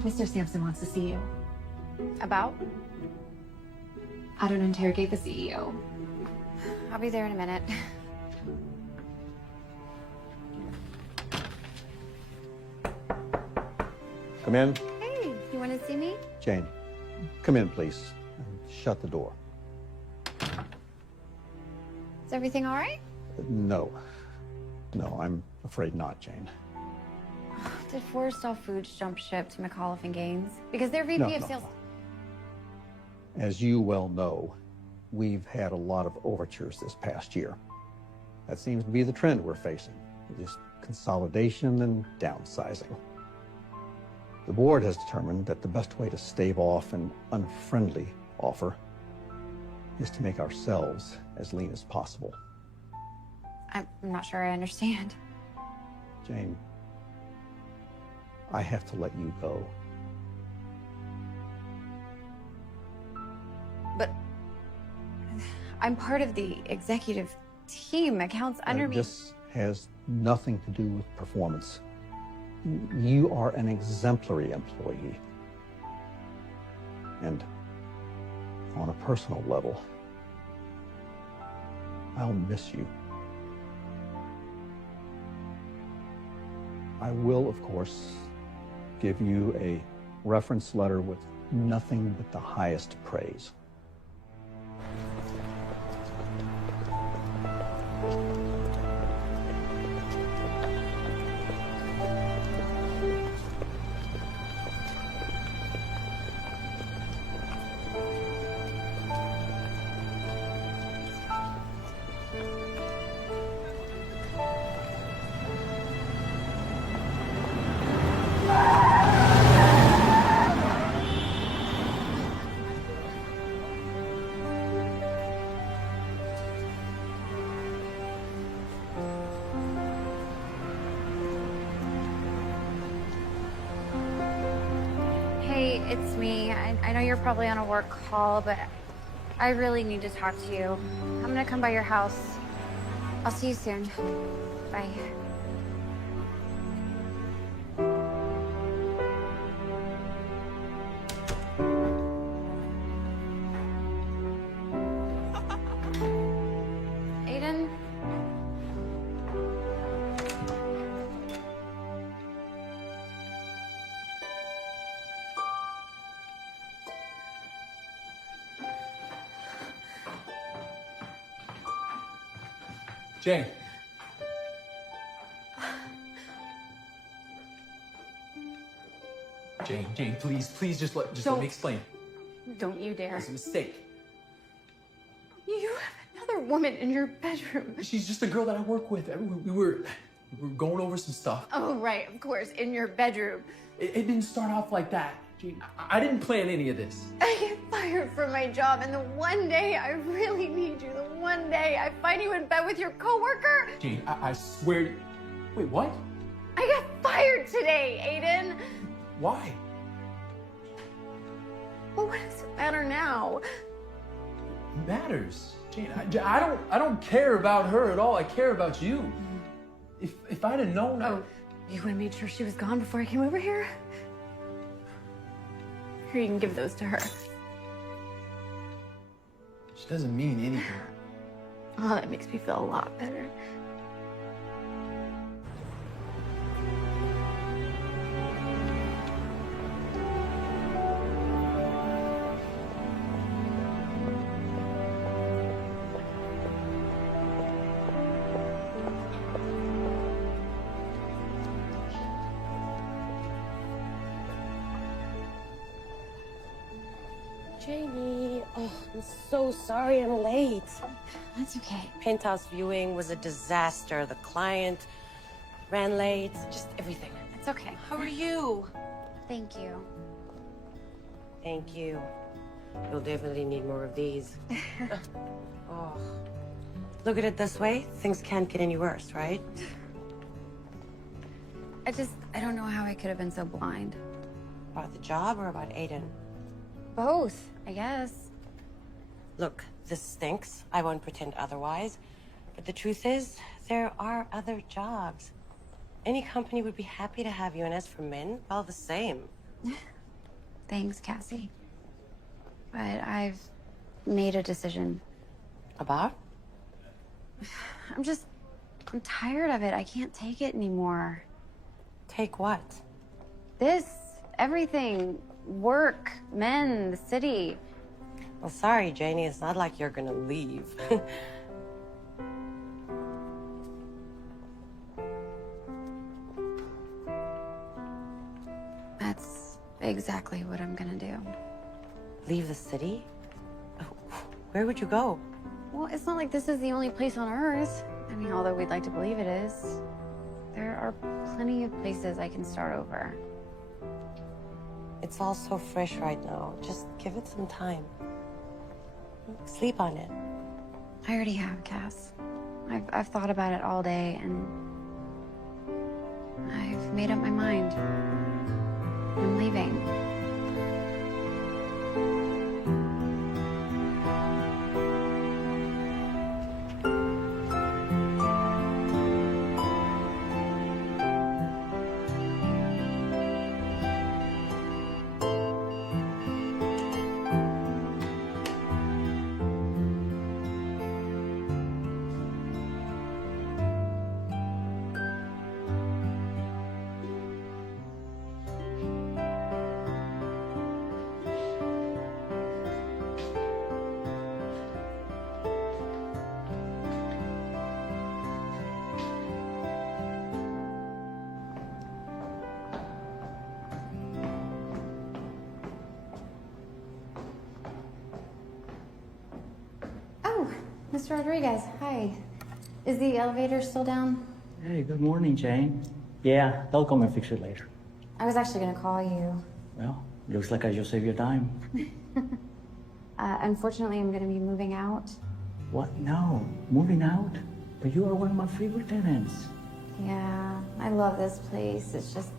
Mr. Sampson wants to see you. About? How to interrogate the CEO. I'll be there in a minute. Come in. Hey, you want to see me? Jane, come in, please. Shut the door. Is everything all right? No. No, I'm afraid not, Jane. Did Forrestal Foods jump ship to McAuliffe and Gaines? Because their VP of sales... As you well know, we've had a lot of overtures this past year. That seems to be the trend we're facing. Just consolidation and downsizing. The board has determined that the best way to stave off an unfriendly offer is to make ourselves as lean as possible. I'm not sure I understand. Jane, I have to let you go. But I'm part of the executive team. Accounts under me. This has nothing to do with performance. You are an exemplary employee. And on a personal level, I'll miss you. I will, of course, give you a reference letter with nothing but the highest praise. Hey, it's me. I know you're probably on a work call, but I really need to talk to you. I'm gonna come by your house. I'll see you soon. Bye. Aiden? Jane. Jane, please just let me explain. Don't you dare. It's a mistake. You have another woman in your bedroom. She's just a girl that I work with. We were going over some stuff. Oh, right, of course, in your bedroom. It didn't start off like that. Jane, I didn't plan any of this. I get fired from my job, and the one day I really need you, the one day I find you in bed with your coworker. Jane, I swear. Wait, what? I got fired today, Aiden. Why? Well, what does it matter now? It matters. Jane, I don't care about her at all. I care about you. If I'd have known. Oh, you would have made sure she was gone before I came over here? Here, you can give those to her. She doesn't mean anything. Oh, that makes me feel a lot better. Jamie, oh, I'm so sorry I'm late. That's okay. Penthouse viewing was a disaster. The client ran late, just everything. It's okay. How are you? Thank you. Thank you. You'll definitely need more of these. Oh. Look at it this way, things can't get any worse, right? I don't know how I could have been so blind. About the job or about Aiden? Both, I guess. Look, this stinks. I won't pretend otherwise. But the truth is, there are other jobs. Any company would be happy to have you, and as for men, well, the same. Thanks, Cassie. But I've made a decision. About? I'm tired of it. I can't take it anymore. Take what? This, everything, work, men, the city. Well, sorry, Janie, it's not like you're gonna leave. That's exactly what I'm gonna do. Leave the city? Where would you go? Well, it's not like this is the only place on Earth. I mean, although we'd like to believe it is. There are plenty of places I can start over. It's all so fresh right now. Just give it some time. Sleep on it. I already have, Cass. I've thought about it all day, and I've made up my mind. I'm leaving. Oh, Mr. Rodriguez, hi. Is the elevator still down? Hey, good morning, Jane. Yeah, they'll come and fix it later. I was actually gonna call you. Well, looks like I just saved your time. Unfortunately, I'm gonna be moving out. What? No, moving out? But you are one of my favorite tenants. Yeah, I love this place. It's just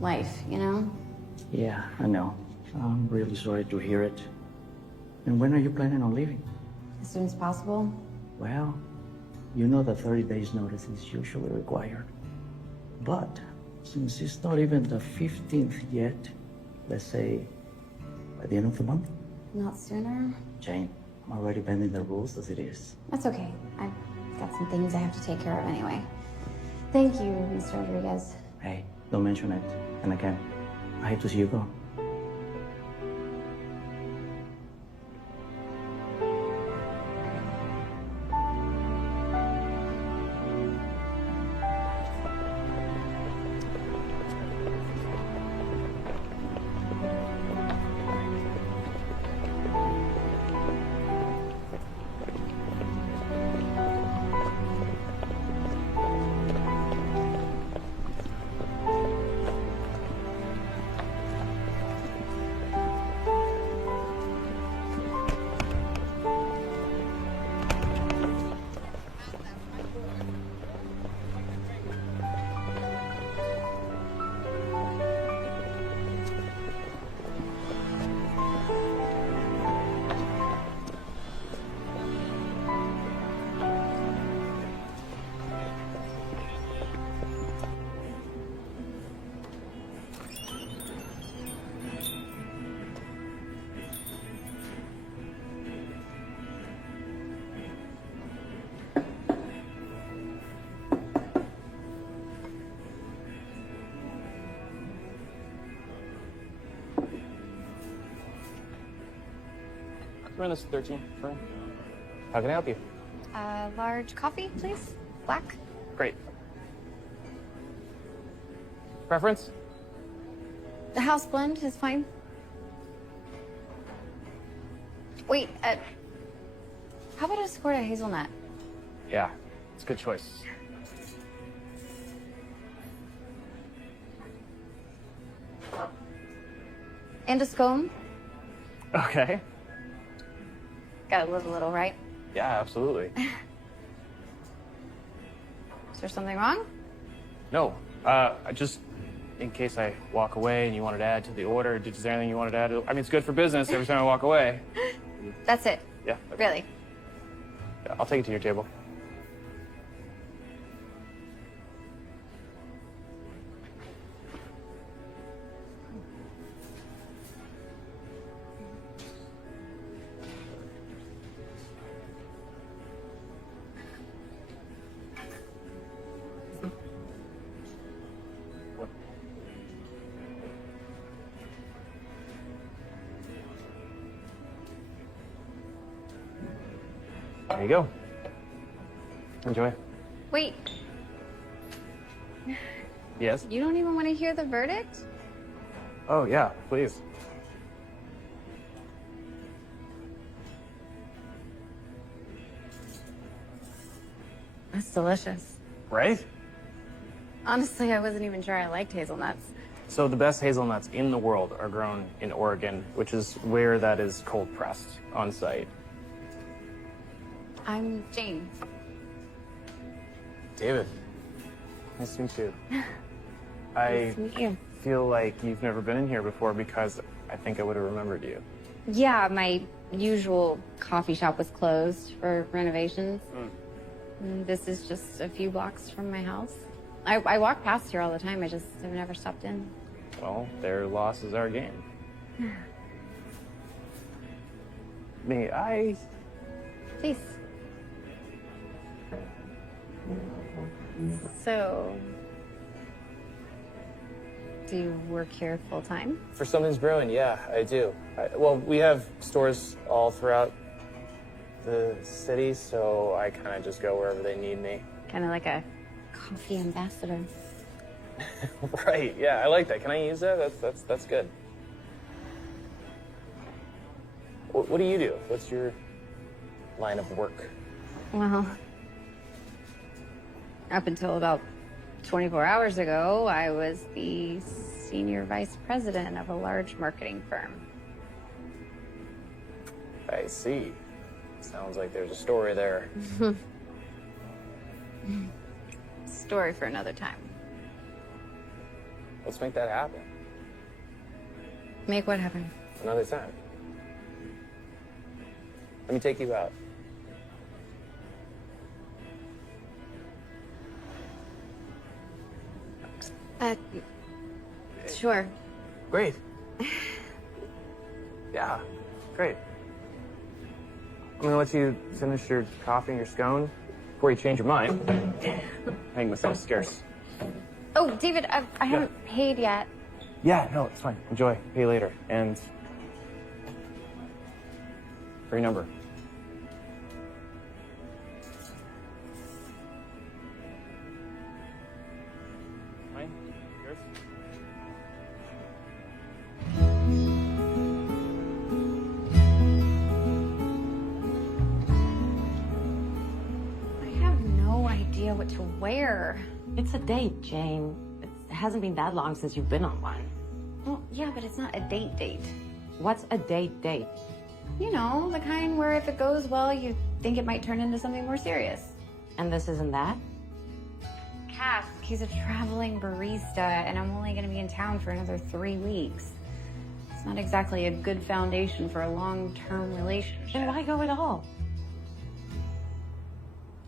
life, you know? Yeah, I know. I'm really sorry to hear it. And when are you planning on leaving? As soon as possible. Well, you know that 30 days notice is usually required. But since it's not even the 15th yet, let's say by the end of the month? Not sooner? Jane, I'm already bending the rules as it is. That's okay. I've got some things I have to take care of anyway. Thank you, Mr. Rodriguez. Hey, don't mention it. And again, I hate to see you go. We're in this 13th room. How can I help you? Large coffee, please. Black. Great. Preference? The house blend is fine. Wait, how about a squirt of hazelnut? Yeah, it's a good choice. And a scone? Okay. Gotta live a little, right? Yeah, absolutely. Is there something wrong? No, just in case I walk away and you wanted to add to the order, is there anything you wanted to add? I mean, it's good for business every time I walk away. That's it. Yeah. Okay. Really. Yeah, I'll take it to your table. There you go. Enjoy. Wait, Yes? you don't even want to hear the verdict? Oh, yeah, please. That's delicious. Right? Honestly, I wasn't even sure I liked hazelnuts. So the best hazelnuts in the world are grown in Oregon, which is where that is cold pressed on site. I'm Jane. David, nice to meet you. Nice I to meet you. feel like you've never been in here before because I think I would have remembered you. Yeah, my usual coffee shop was closed for renovations. And this is just a few blocks from my house. I walk past here all the time. I just have never stopped in. Well, their loss is our game. May I? Please. So, do you work here full time? For Something's Brewing, yeah, I do. Well, we have stores all throughout the city, so I kind of just go wherever they need me. Kind of like a coffee ambassador. Right, yeah, I like that. Can I use that? That's good. What do you do? What's your line of work? Well, up until about 24 hours ago, I was the senior vice president of a large marketing firm. I see. Sounds like there's a story there. Story for another time. Let's make that happen. Make what happen? Another time. Let me take you out. Sure. Great. Yeah, great. I'm gonna let you finish your coffee and your scone before you change your mind. Hang myself scarce. Oh, David, I haven't paid yet. Yeah, no, it's fine. Enjoy. Pay later. And for your number. Mine? Yours? I have no idea what to wear. It's a date, Jane. It hasn't been that long since you've been on one. Well, yeah, but it's not a date. What's a date? You know, the kind where if it goes well, you think it might turn into something more serious. And this isn't that? Cass, he's a traveling barista, and I'm only going to be in town for another 3 weeks. It's not exactly a good foundation for a long-term relationship. Then why go at all?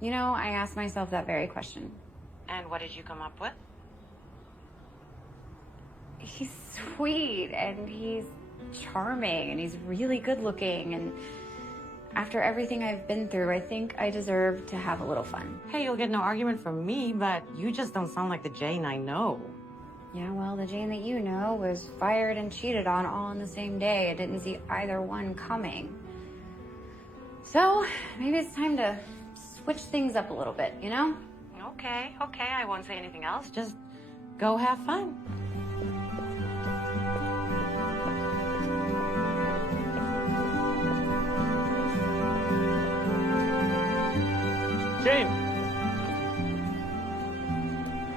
You know, I asked myself that very question. And what did you come up with? He's sweet, and he's charming, and he's really good looking, and after everything I've been through, I think I deserve to have a little fun. Hey, you'll get no argument from me, but you just don't sound like the Jane I know. Yeah, well, the Jane that you know was fired and cheated on all in the same day. I didn't see either one coming. So, maybe it's time to switch things up a little bit, you know? Okay, I won't say anything else. Just go have fun. Jane!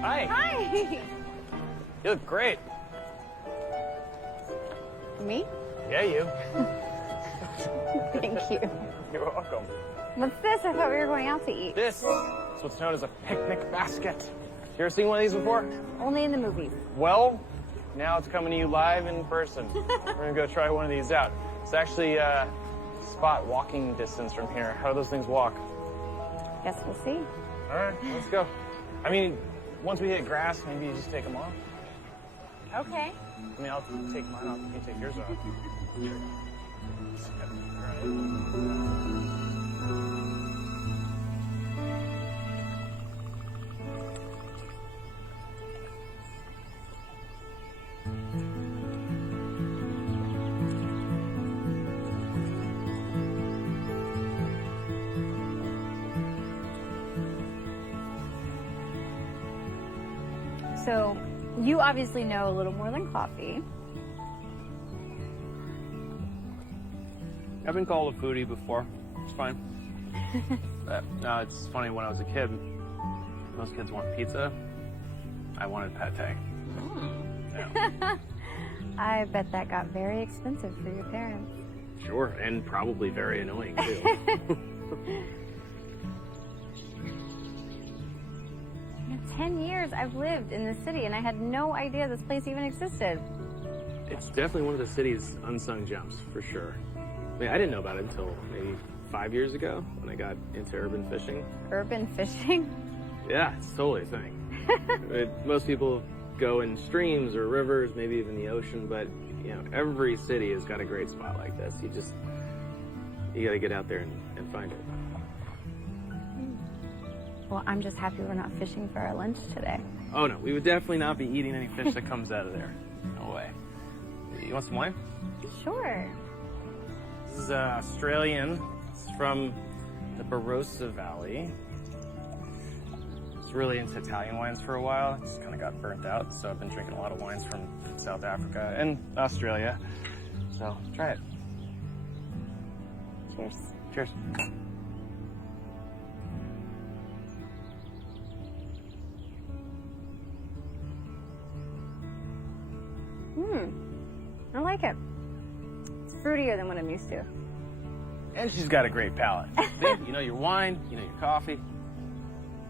Hi! Hi! You look great. Me? Yeah, you. Thank you. You're welcome. What's this? I thought we were going out to eat. This is what's known as a picnic basket. You ever seen one of these before? Only in the movies. Well, now it's coming to you live in person. We're gonna go try one of these out. It's actually a spot walking distance from here. How do those things walk? Guess we'll see. All right, let's go. I mean, once we hit grass, maybe you just take them off. Okay. I mean, I'll take mine off. You take yours off. All right. So, you obviously know a little more than coffee. I've been called a foodie before. It's fine. No, it's funny. When I was a kid, most kids want pizza. I wanted pate. Yeah. I bet that got very expensive for your parents. Sure, and probably very annoying too. 10 years I've lived in this city and I had no idea this place even existed. It's definitely one of the city's unsung gems, for sure. I mean, I didn't know about it until maybe 5 years ago when I got into urban fishing. Urban fishing? Yeah, it's totally a thing. Most people go in streams or rivers, maybe even the ocean, but you know, every city has got a great spot like this. You gotta get out there and find it. Well, I'm just happy we're not fishing for our lunch today. Oh no, we would definitely not be eating any fish that comes out of there. No way. You want some wine? Sure. This is Australian. It's from the Barossa Valley. I was really into Italian wines for a while. Just kind of got burnt out, so I've been drinking a lot of wines from South Africa and Australia. So try it. Cheers. Cheers. I like it. It's fruitier than what I'm used to. And she's got a great palate. See, you know your wine, you know your coffee.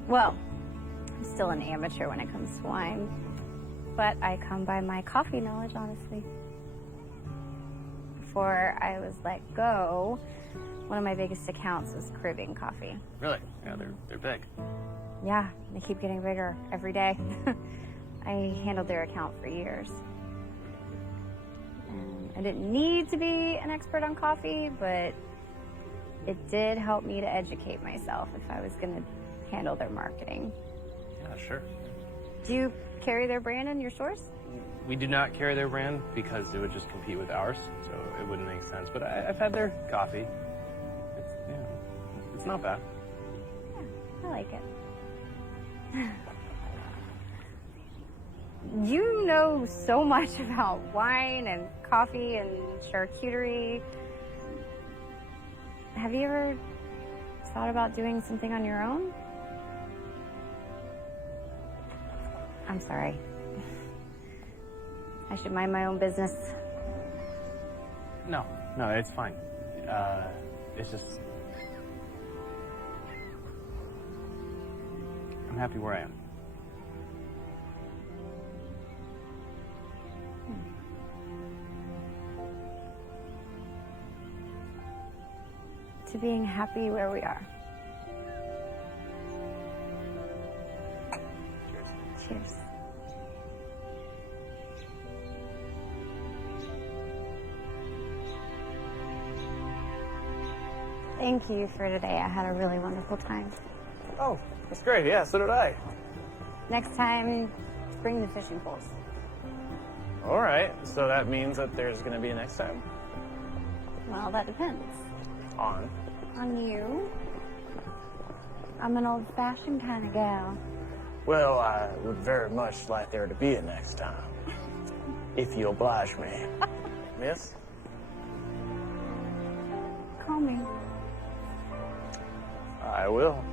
Well, I'm still an amateur when it comes to wine, but I come by my coffee knowledge, honestly. Before I was let go, one of my biggest accounts was Caribbean coffee. Really? Yeah, they're big. Yeah, they keep getting bigger every day. I handled their account for years. And I didn't need to be an expert on coffee, but it did help me to educate myself if I was going to handle their marketing. Yeah, sure. Do you carry their brand in your stores? We do not carry their brand because it would just compete with ours, so it wouldn't make sense. But I've had their coffee. It's not bad. Yeah, I like it. You know so much about wine and coffee and charcuterie. Have you ever thought about doing something on your own? I'm sorry. I should mind my own business. No, it's fine. It's just... I'm happy where I am. To being happy where we are. Cheers. Cheers. Thank you for today. I had a really wonderful time. Oh, that's great. Yeah, so did I. Next time, bring the fishing poles. All right, so that means that there's going to be a next time? Well, that depends. On you. I'm an old-fashioned kind of gal. Well, I would very much like there to be a next time. If you oblige me. Miss? Call me. I will.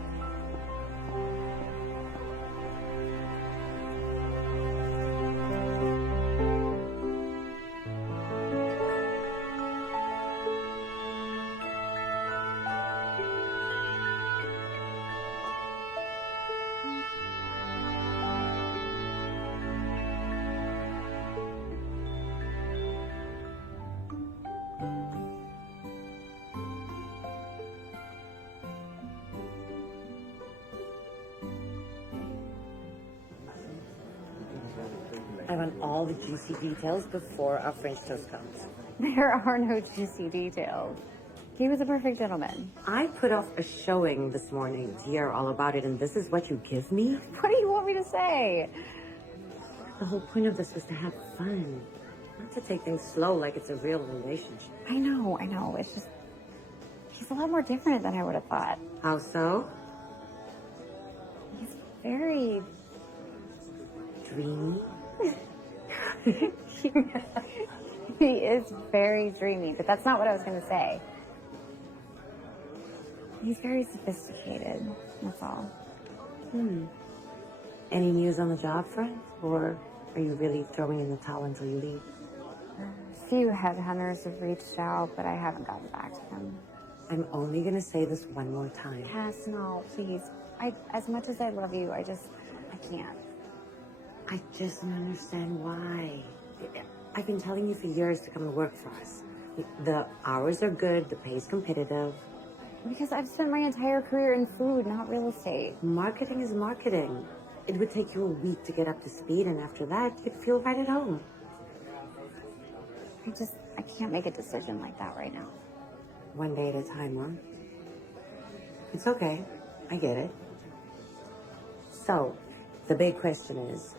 I want all the juicy details before our French toast comes. There are no juicy details. He was a perfect gentleman. I put off a showing this morning to hear all about it, and this is what you give me? What do you want me to say? The whole point of this was to have fun, not to take things slow like it's a real relationship. I know. It's just, he's a lot more different than I would have thought. How so? He's very dreamy? He is very dreamy, but that's not what I was going to say. He's very sophisticated, that's all. Any news on the job front? Or are you really throwing in the towel until you leave? A few headhunters have reached out, but I haven't gotten back to them. I'm only gonna say this one more time. Cass, no, please. As much as I love you, I can't. I just don't understand why. I've been telling you for years to come and work for us. The hours are good, the pay's competitive. Because I've spent my entire career in food, not real estate. Marketing is marketing. It would take you a week to get up to speed, and after that, you'd feel right at home. I can't make a decision like that right now. One day at a time, huh? It's okay. I get it. So, the big question is,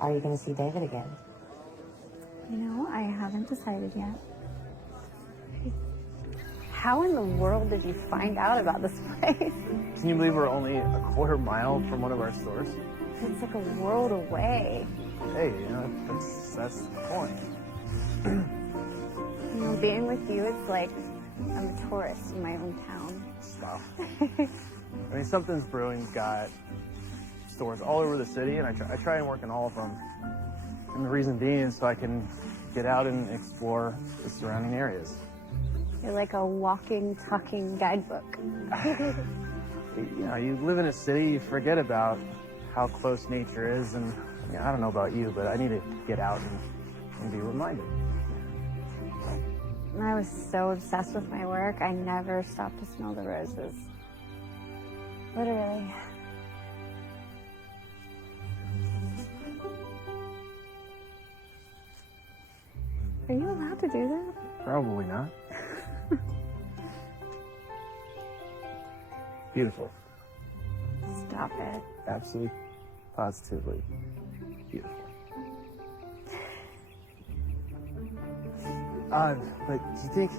are you going to see David again? You know, I haven't decided yet. How in the world did you find out about this place? Can you believe we're only a quarter mile from one of our stores? It's like a world away. Hey, you know, that's the point. You know, being with you, it's like I'm a tourist in my own town. Wow. I mean, something's brewing. We've got stores all over the city, and I try and work in all of them. And the reason being is so I can get out and explore the surrounding areas. You're like a walking, talking guidebook. You know, you live in a city, you forget about how close nature is, and you know, I don't know about you, but I need to get out and be reminded. I was so obsessed with my work, I never stopped to smell the roses. Literally. Are you allowed to do that? Probably not. Beautiful. Stop it. Absolutely, positively beautiful. But do you think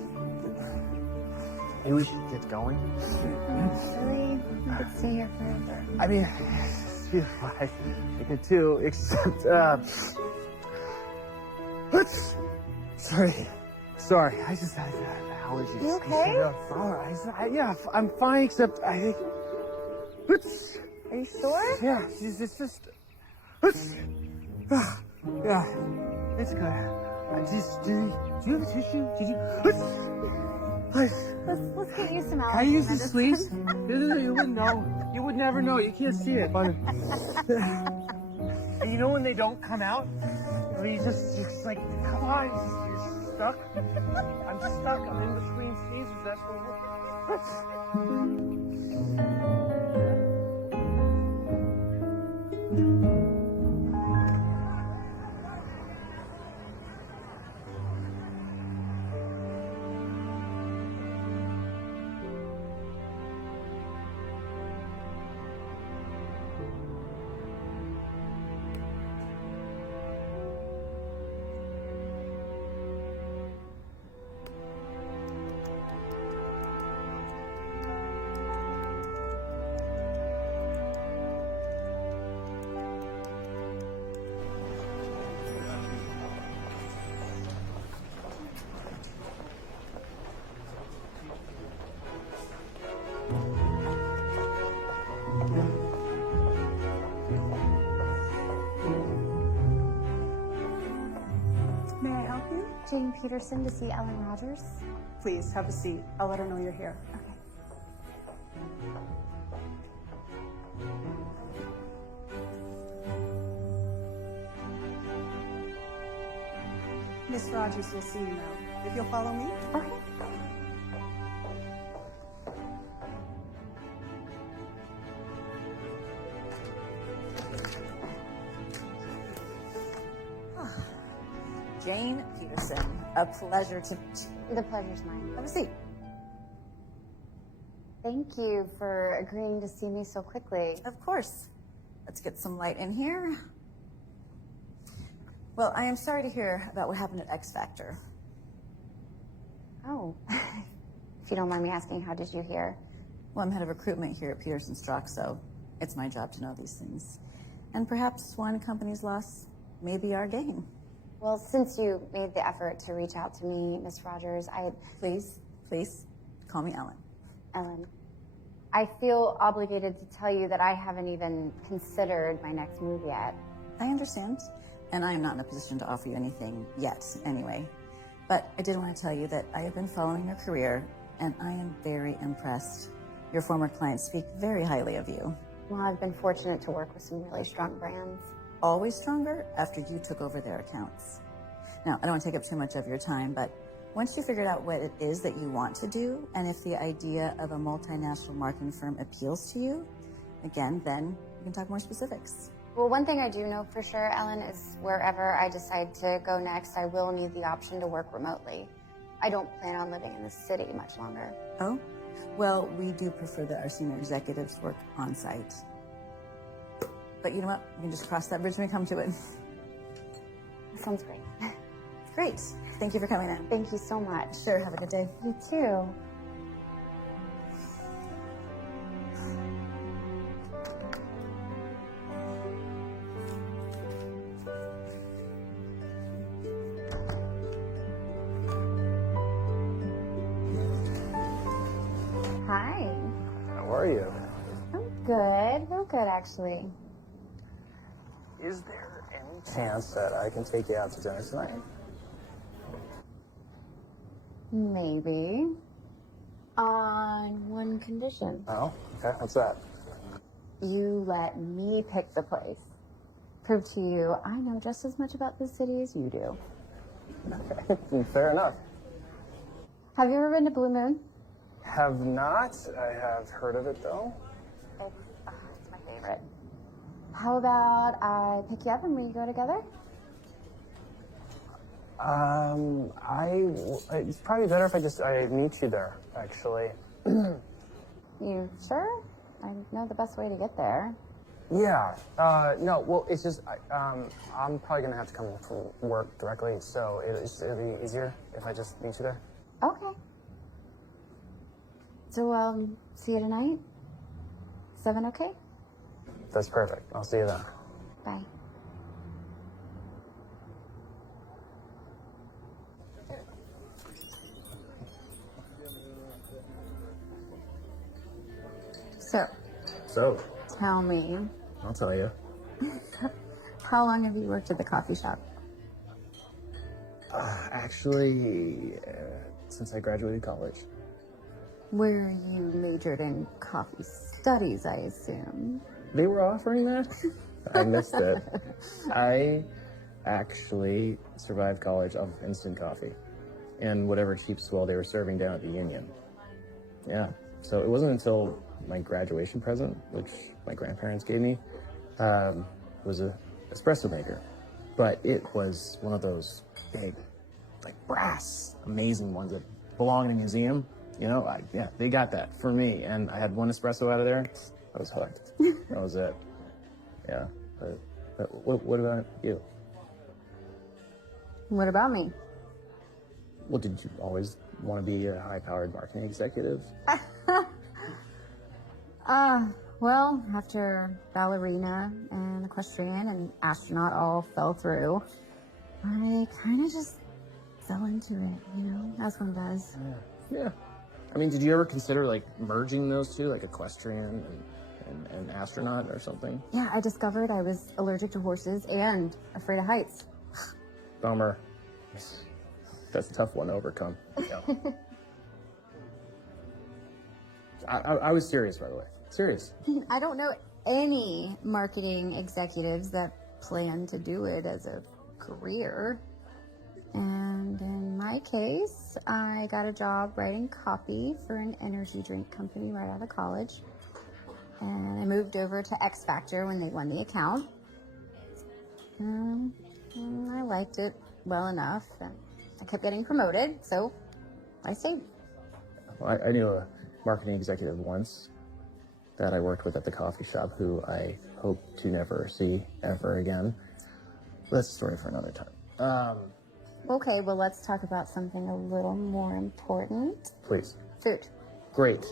maybe we should get going? Really? We could stay here forever. I mean, it's beautiful. I could too, except, Sorry, I just had allergies. You okay? Yeah, I'm fine, except I think... Are you sure? Yeah, it's just... Yeah, it's good. Do you have a tissue? Did you... Let's get you some Can I use these sleeves? You wouldn't know. You would never know. You can't see it. But... And you know when they don't come out? I mean, it's like, come on, you're stuck. I'm stuck. I'm in between sneezes. That's what May I help you? Jane Peterson to see Ellen Rogers. Please, have a seat. I'll let her know you're here. Okay. Miss Rogers will see you now. If you'll follow me. Okay. Jane Peterson, a pleasure to meet you. The pleasure's mine. Have a seat. Thank you for agreeing to see me so quickly. Of course. Let's get some light in here. Well, I am sorry to hear about what happened at X Factor. Oh. If you don't mind me asking, how did you hear? Well, I'm head of recruitment here at Peterson Strzok, so it's my job to know these things. And perhaps one company's loss may be our gain. Well, since you made the effort to reach out to me, Miss Rogers, Please, call me Ellen. Ellen, I feel obligated to tell you that I haven't even considered my next move yet. I understand, and I am not in a position to offer you anything yet, anyway. But I did want to tell you that I have been following your career, and I am very impressed. Your former clients speak very highly of you. Well, I've been fortunate to work with some really strong brands. Always stronger after you took over their accounts. Now, I don't want to take up too much of your time, but once you figured out what it is that you want to do, and if the idea of a multinational marketing firm appeals to you, again, then we can talk more specifics. Well, one thing I do know for sure, Ellen, is wherever I decide to go next, I will need the option to work remotely. I don't plan on living in the city much longer. Oh? Well, we do prefer that our senior executives work on site. But you know what? We can just cross that bridge when we come to it. That sounds great. Great. Thank you for coming in. Thank you so much. Sure, have a good day. You too. Hi. How are you? I'm good. Real good, actually. Is there any chance that I can take you out to dinner tonight? Maybe. On one condition. Oh, okay. What's that? You let me pick the place. Prove to you I know just as much about this city as you do. Okay. Fair enough. Have you ever been to Blue Moon? Have not. I have heard of it though. It's my favorite. How about I pick you up and we go together? It's probably better if I meet you there, actually. You sure? I know the best way to get there. Yeah. No, well, it's just, I'm probably gonna have to come from work directly, so it'll be easier if I just meet you there. Okay. So, see you tonight? 7, okay? That's perfect. I'll see you then. Bye. So, Tell me, I'll tell you. how long have you worked at the coffee shop? Actually, since I graduated college. Where you majored in coffee studies, I assume. They were offering that? I missed it. I actually survived college off of instant coffee and whatever cheap swell they were serving down at the Union. Yeah, so it wasn't until my graduation present, which my grandparents gave me, was a espresso maker. But it was one of those big, like brass, amazing ones that belong in a museum. You know, yeah, they got that for me. And I had one espresso out of there. I was hooked. That was it. Yeah. But what about you? What about me? Well, did you always want to be a high-powered marketing executive? Well, after ballerina and equestrian and astronaut all fell through, I kind of just fell into it, you know, as one does. Yeah. I mean, did you ever consider, like, merging those two, like equestrian and astronaut or something? Yeah, I discovered I was allergic to horses and afraid of heights. Bummer. That's a tough one to overcome. Yeah. I was serious, by the way. Serious. I don't know any marketing executives that plan to do it as a career. And in my case, I got a job writing copy for an energy drink company right out of college. And I moved over to X Factor when they won the account. And I liked it well enough. And I kept getting promoted, so I stayed. Well, I knew a marketing executive once that I worked with at the coffee shop who I hope to never see ever again. But that's a story for another time. Okay, well, let's talk about something a little more important. Please. Food. Great.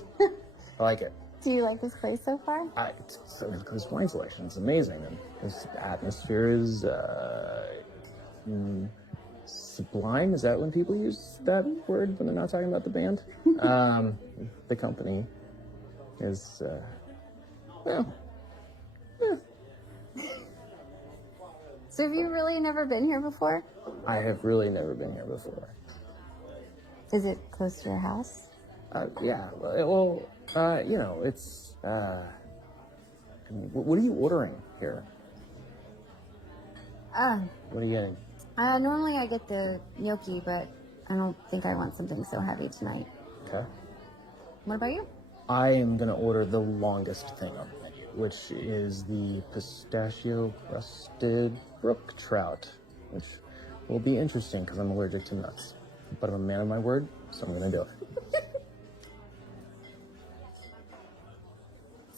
I like it. Do you like this place so far? This wine selection is amazing, and this atmosphere is sublime. Is that when people use that word when they're not talking about the band? The company is, well, yeah. So have you really never been here before? I have really never been here before. Is it close to your house? Yeah, you know, it's, what are you ordering here? What are you getting? Normally I get the gnocchi, but I don't think I want something so heavy tonight. Okay. What about you? I am gonna order the longest thing on the menu, which is the pistachio crusted brook trout, which will be interesting because I'm allergic to nuts. But I'm a man of my word, so I'm gonna do it.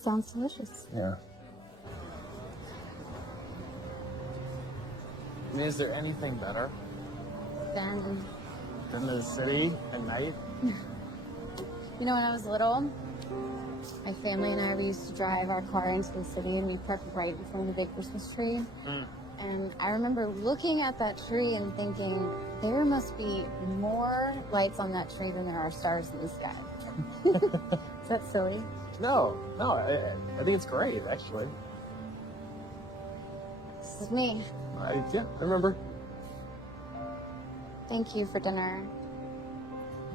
Sounds delicious. Yeah. I mean, is there anything better Then, than the city at night? you know, when I was little, my family and I, we used to drive our car into the city and we parked right in front of the big Christmas tree. And I remember looking at that tree and thinking, there must be more lights on that tree than there are stars in the sky. Is that silly? No, I think it's great, actually. This is me. I remember. Thank you for dinner.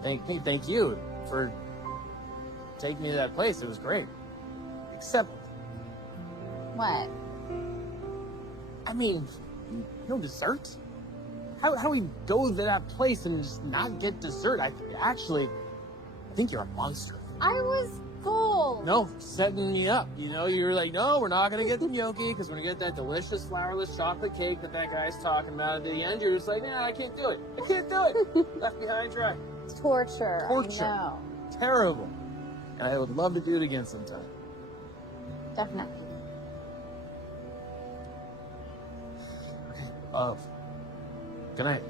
Thank you for taking me to that place. It was great. Except, What? I mean, no dessert? How do we go to that place and just not get dessert? I think you're a monster. I was cold. No, setting me up. You know, you were like, no, we're not going to get the gnocchi because we're going to get that delicious flourless chocolate cake that guy's talking about. At the end, you're just like, nah, I can't do it. I can't do it. Left behind dry. Torture. Torture. I know. Terrible. And I would love to do it again sometime. Definitely. Good night.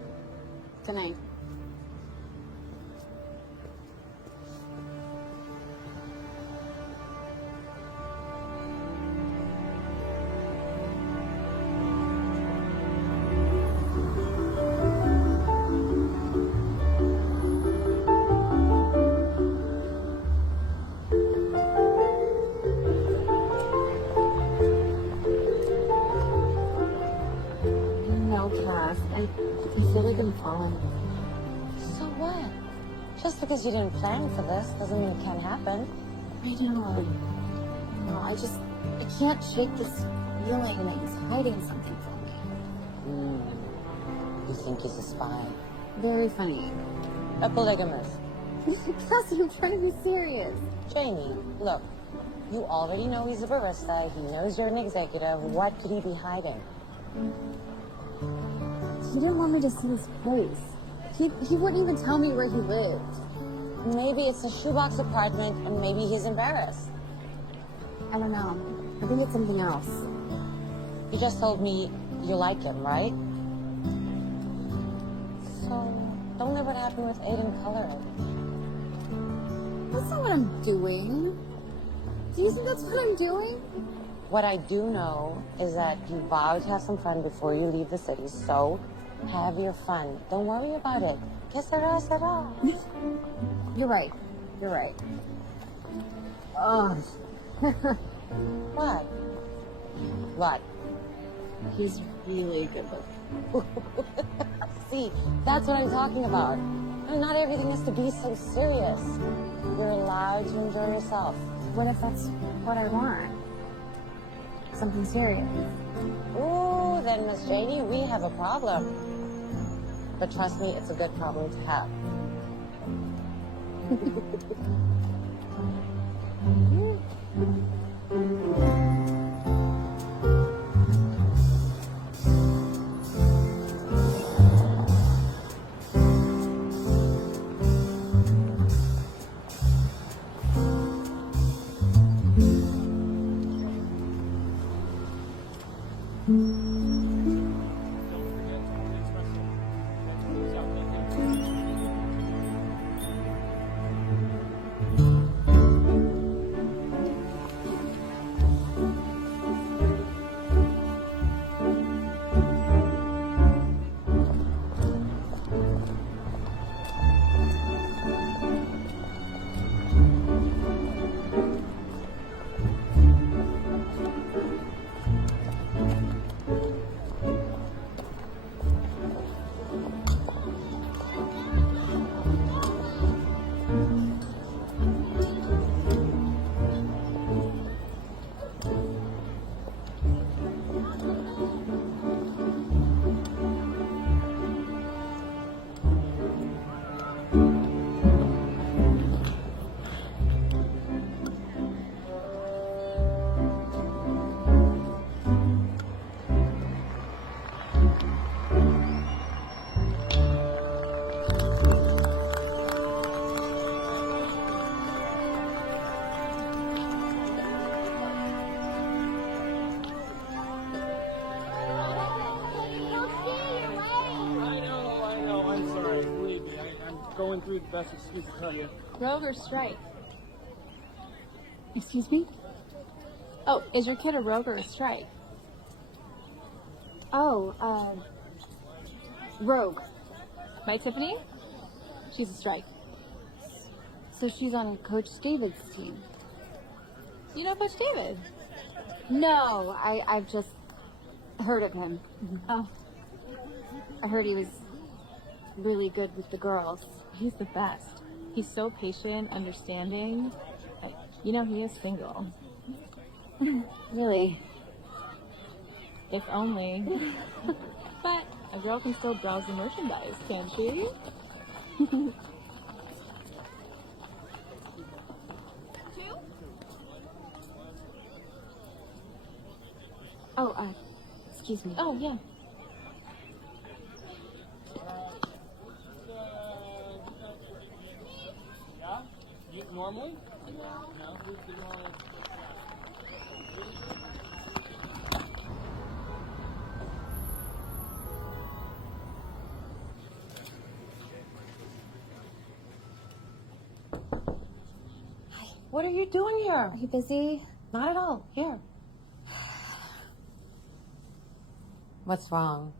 Good night. I feel like I'm falling. So what? Just because you didn't plan for this doesn't mean it can't happen. I know. No, I can't shake this feeling that he's hiding something from me. You think he's a spy? Very funny. A polygamist. Cassie, I'm trying to be serious. Jamie, look. You already know he's a barista. He knows you're an executive. What could he be hiding? He didn't want me to see his place. He wouldn't even tell me where he lived. Maybe it's a shoebox apartment, and maybe he's embarrassed. I don't know. I think it's something else. You just told me you like him, right? So, don't know what happened with Aiden coloring. That's not what I'm doing. Do you think that's what I'm doing? What I do know is that you vowed to have some fun before you leave the city, so have your fun. Don't worry about it. Que sera, sera. You're right. You're right. What? What? He's really good looking. See, that's what I'm talking about. And not everything has to be so serious. You're allowed to enjoy yourself. What if that's what I want? Something serious. Ooh, then Miss Janie, we have a problem. But trust me, it's a good problem to have. going through the best excuse to tell you. Rogue or strike? Excuse me? Oh, is your kid a rogue or a strike? Oh, Rogue. My Tiffany? She's a strike. So she's on Coach David's team. You know Coach David? No, I've just heard of him. Oh, I heard he was really good with the girls. he's the best. He's so patient, understanding. You know, he is single. Really? If only. But a girl can still browse the merchandise, can't she? Oh, excuse me. Oh, yeah. Yeah? You normally? No. Who's the normal? What are you doing here? Are you busy? Not at all. Here. What's wrong?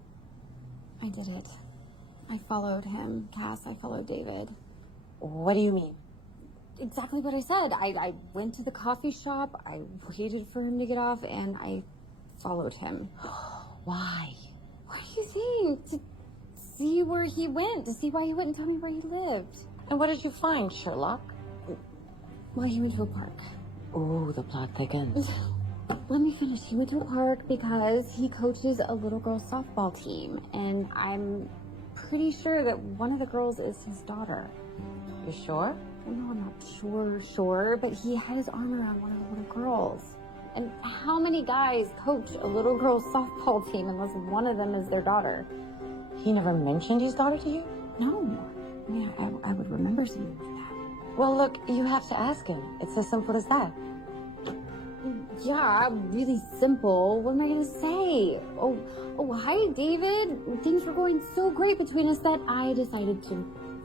I did it. I followed him, Cass. I followed David. What do you mean? Exactly what I said. I went to the coffee shop, I waited for him to get off, and I followed him. Why? What do you think? To see where he went, to see why he went and tell me where he lived. And what did you find, Sherlock? Well, he went to a park. Ooh, the plot thickens. Let me finish. He went to a park because he coaches a little girls softball team, and I'm pretty sure that one of the girls is his daughter. You sure? No, I'm not sure, but he had his arm around one of the little girls. And how many guys coach a little girls softball team unless one of them is their daughter? He never mentioned his daughter to you? No. I mean, I would remember something like that. Well, look, you have to ask him. It's as simple as that. Yeah, really simple. What am I gonna say? Oh, hi, David. Things were going so great between us that I decided to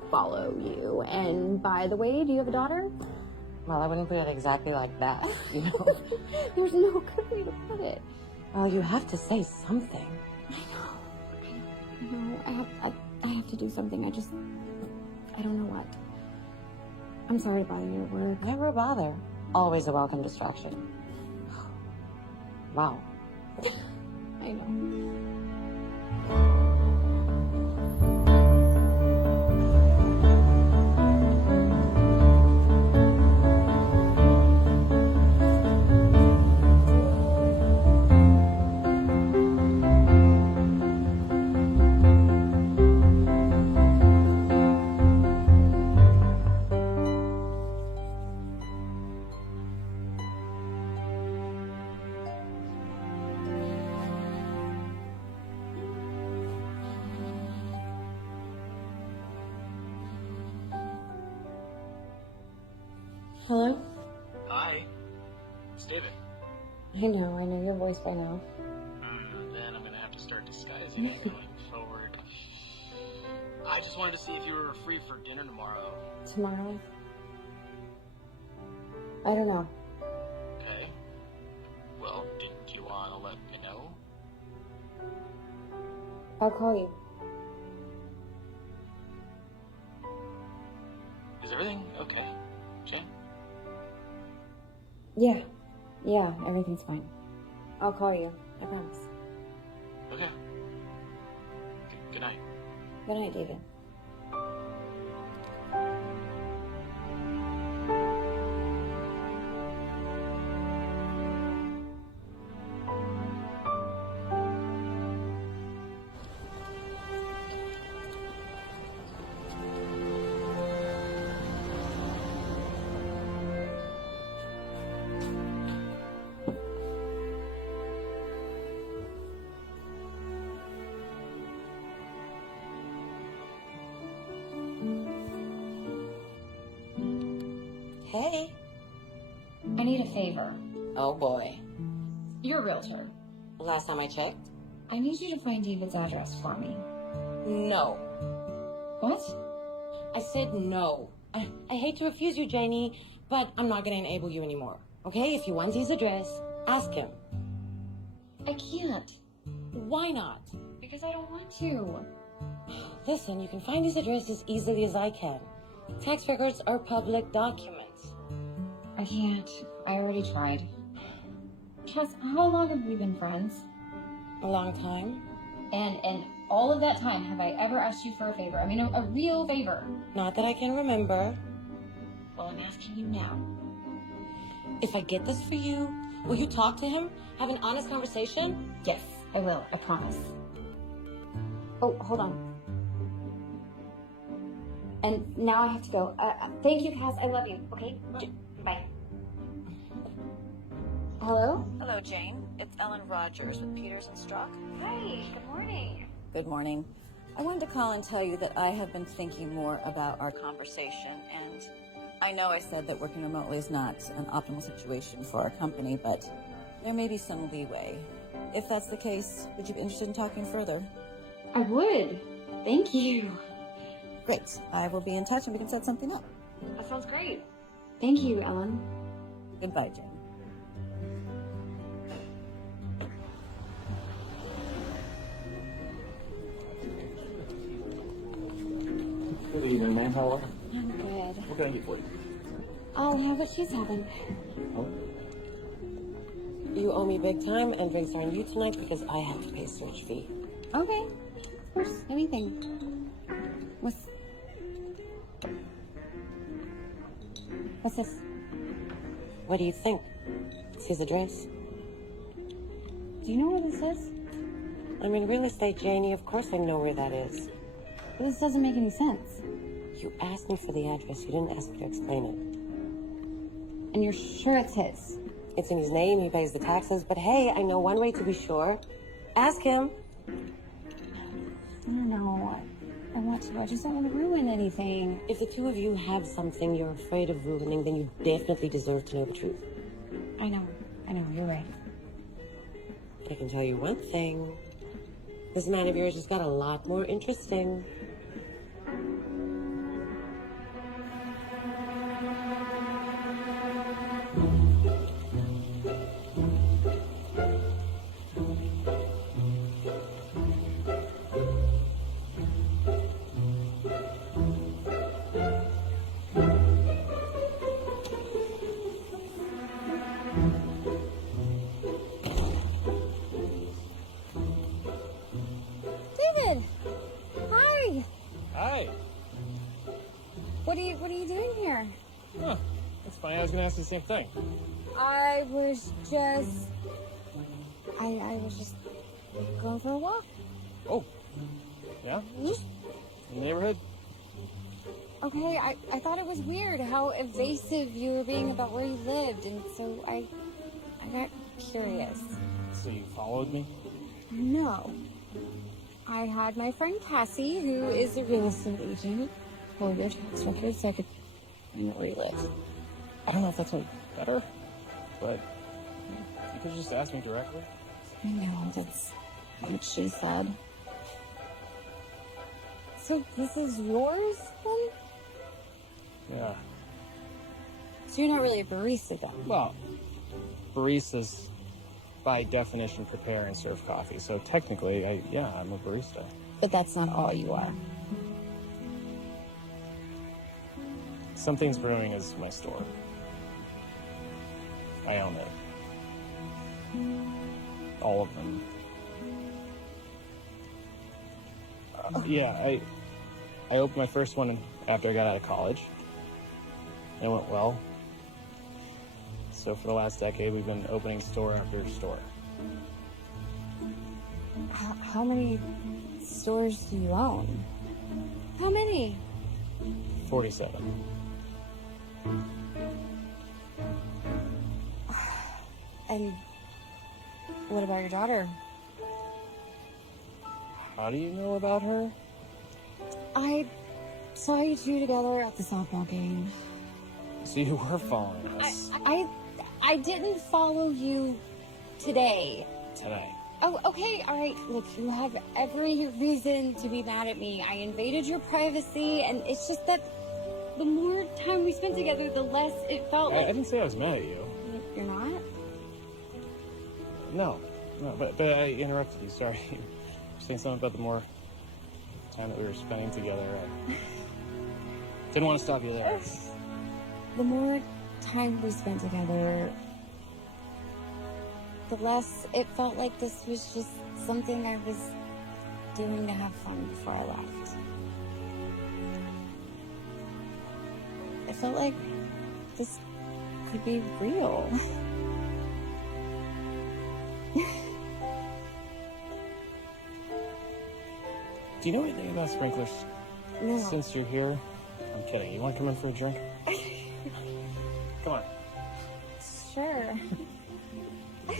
follow you. And by the way, do you have a daughter? Well, I wouldn't put it exactly like that, you know. There's no good way to put it. Well, you have to say something. I know. I have to do something. I don't know what. I'm sorry to bother you at work. Never a bother. Always a welcome distraction. Wow. I know. Hello? Hi. It's David. I know your voice by now. Then I'm gonna have to start disguising it going forward. I just wanted to see if you were free for dinner tomorrow. Tomorrow? I don't know. Okay. Well, do you want to let me know? I'll call you. Is everything okay, Jane? Yeah, everything's fine. I'll call you. I promise. Okay. Good night. Good night, David. Hey. I need a favor. Oh, boy. You're a realtor. Last time I checked? I need you to find David's address for me. No. What? I said no. I hate to refuse you, Janie, but I'm not gonna enable you anymore. Okay? If you want his address, ask him. I can't. Why not? Because I don't want to. Listen, you can find his address as easily as I can. Tax records are public documents. I can't. I already tried. Cass, how long have we been friends? A long time. And all of that time, have I ever asked you for a favor? I mean, a real favor. Not that I can remember. Well, I'm asking you now. If I get this for you, will you talk to him? Have an honest conversation? Yes, I will. I promise. Oh, hold on. And now I have to go. Thank you, Cass. I love you. Okay? Bye. Hello? Hello, Jane. It's Ellen Rogers with Peters and Strzok. Hi. Good morning. Good morning. I wanted to call and tell you that I have been thinking more about our conversation, and I know I said that working remotely is not an optimal situation for our company, but there may be some leeway. If that's the case, would you be interested in talking further? I would. Thank you. Great. I will be in touch and we can set something up. That sounds great. Thank you, Ellen. Goodbye, Jane. Good evening, ma'am. How are you? I'm good. What can I get for you? I'll have what she's having. Oh. You owe me big time, and drinks are on you tonight because I have to pay search fee. Okay. Of course. Anything. What's this? What do you think? It's his address. Do you know where this is? I'm in real estate, Janie. Of course I know where that is. This doesn't make any sense. You asked me for the address. You didn't ask me to explain it. And you're sure it's his? It's in his name. He pays the taxes. But hey, I know one way to be sure. Ask him. I don't know. I want to. I just don't want to ruin anything. If the two of you have something you're afraid of ruining, then you definitely deserve to know the truth. I know. You're right. I can tell you one thing. This man of yours just got a lot more interesting. David! Hi! Hi. What are you doing here? Huh. That's funny. I was going to ask you the same thing. I was just going for a walk. Oh. Yeah? Just in the neighborhood? Okay, I thought it was weird how evasive you were being about where you lived, and so I got curious. So you followed me? No. I had my friend Cassie, who is a real estate agent, hold your tax records so I could find out where you live. I don't know if that's any better, but you could just ask me directly. I know, that's what she said. So this is yours, then? Yeah. So you're not really a barista, then? Well, baristas, by definition, prepare and serve coffee. So technically, I'm a barista. But that's not all you are. Something's Brewing is my store. I own it. All of them. I opened my first one after I got out of college. And it went well. So for the last decade, we've been opening store after store. How many stores do you own? How many? 47. And what about your daughter? How do you know about her? I saw you two together at the softball game. So you were following us. I didn't follow you today. Today. Oh, okay, all right. Look, you have every reason to be mad at me. I invaded your privacy, and it's just that the more time we spent together, the less it felt like... I didn't say I was mad at you. You're not? No, but I interrupted you, sorry. You were saying something about the more time that we were spending together. I didn't want to stop you there. The more time we spent together, the less it felt like this was just something I was doing to have fun before I left. I felt like this could be real. Do you know anything about sprinklers? No. Since you're here, I'm kidding. You want to come in for a drink? Come on. Sure.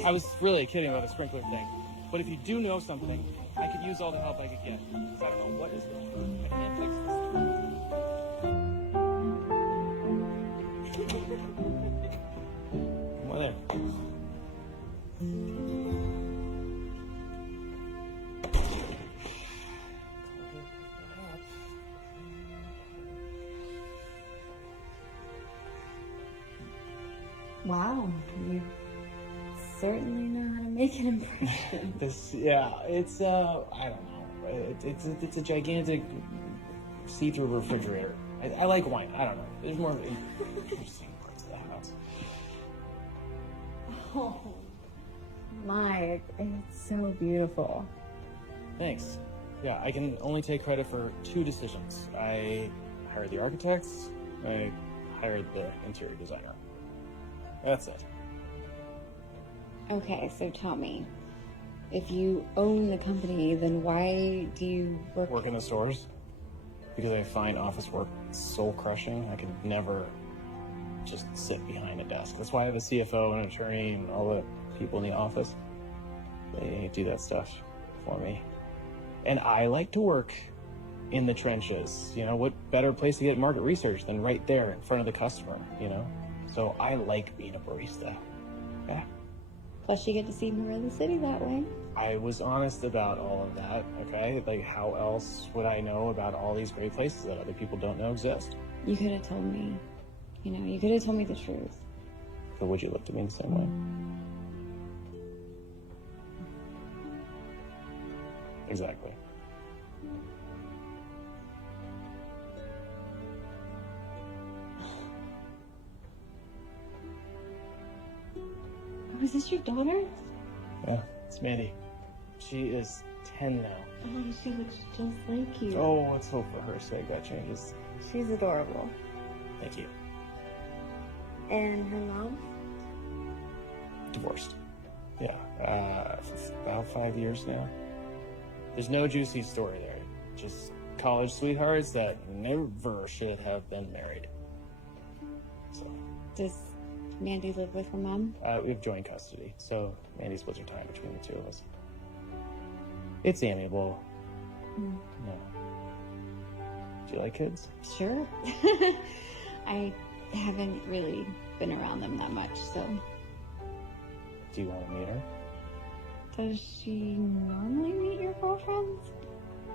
I was really kidding about the sprinkler thing. But if you do know something, I could use all the help I could get. Because I don't know what is going on. I can't fix this. Come on in. Wow, you certainly know how to make an impression. It's I don't know. It's a gigantic see-through refrigerator. I like wine. I don't know. There's more interesting parts of the house. Oh, Mike, it's so beautiful. Thanks. Yeah, I can only take credit for 2 decisions. I hired the architects. I hired the interior designer. That's it. Okay, so tell me, if you own the company, then why do you work in the stores? Because I find office work soul-crushing. I could never just sit behind a desk. That's why I have a CFO, an attorney, and all the people in the office. They do that stuff for me. And I like to work in the trenches. You know, what better place to get market research than right there in front of the customer, you know? So I like being a barista. Yeah. Plus you get to see more of the city that way. I was honest about all of that, okay? Like, how else would I know about all these great places that other people don't know exist? You could have told me, you know, you could have told me the truth. But would you look at me the same way? Exactly. Was this your daughter? Yeah, it's Mandy. She is 10 now. Oh, she looks just like you. Oh, let's hope for her sake that changes. She's adorable. Thank you. And her mom? Divorced. Yeah, about 5 years now. There's no juicy story there. Just college sweethearts that never should have been married. So. Does Mandy live with her mom? We have joint custody, so Mandy splits her time between the 2 of us. It's amiable. Mm. No. Do you like kids? Sure. I haven't really been around them that much, so. Do you want to meet her? Does she normally meet your girlfriends?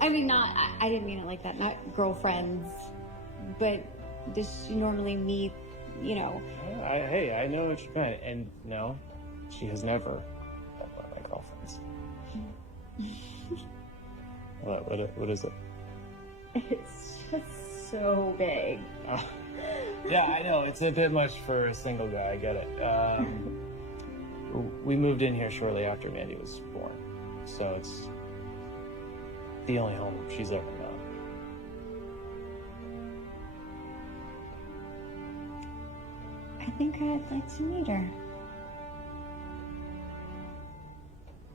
I mean, I didn't mean it like that, not girlfriends, but does she normally meet, you know? Hey, I know what you meant, and no, she has never met one of my girlfriends. What is it? It's just so big. Oh. Yeah, I know, it's a bit much for a single guy, I get it. We moved in here shortly after Mandy was born, so it's the only home she's ever known. I think I'd like to meet her.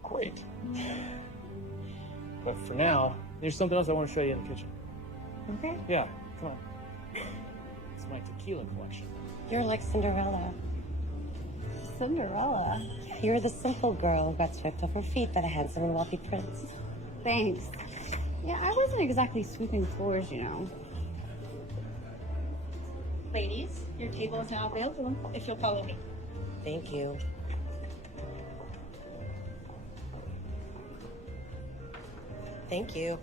Great. But for now, there's something else I want to show you in the kitchen. Okay. Yeah, come on. It's my tequila collection. You're like Cinderella. Cinderella? You're the simple girl who got swept off her feet by the handsome and wealthy prince. Thanks. Yeah, I wasn't exactly sweeping floors, you know. Ladies, your table is now available if you'll follow me. Thank you. Thank you.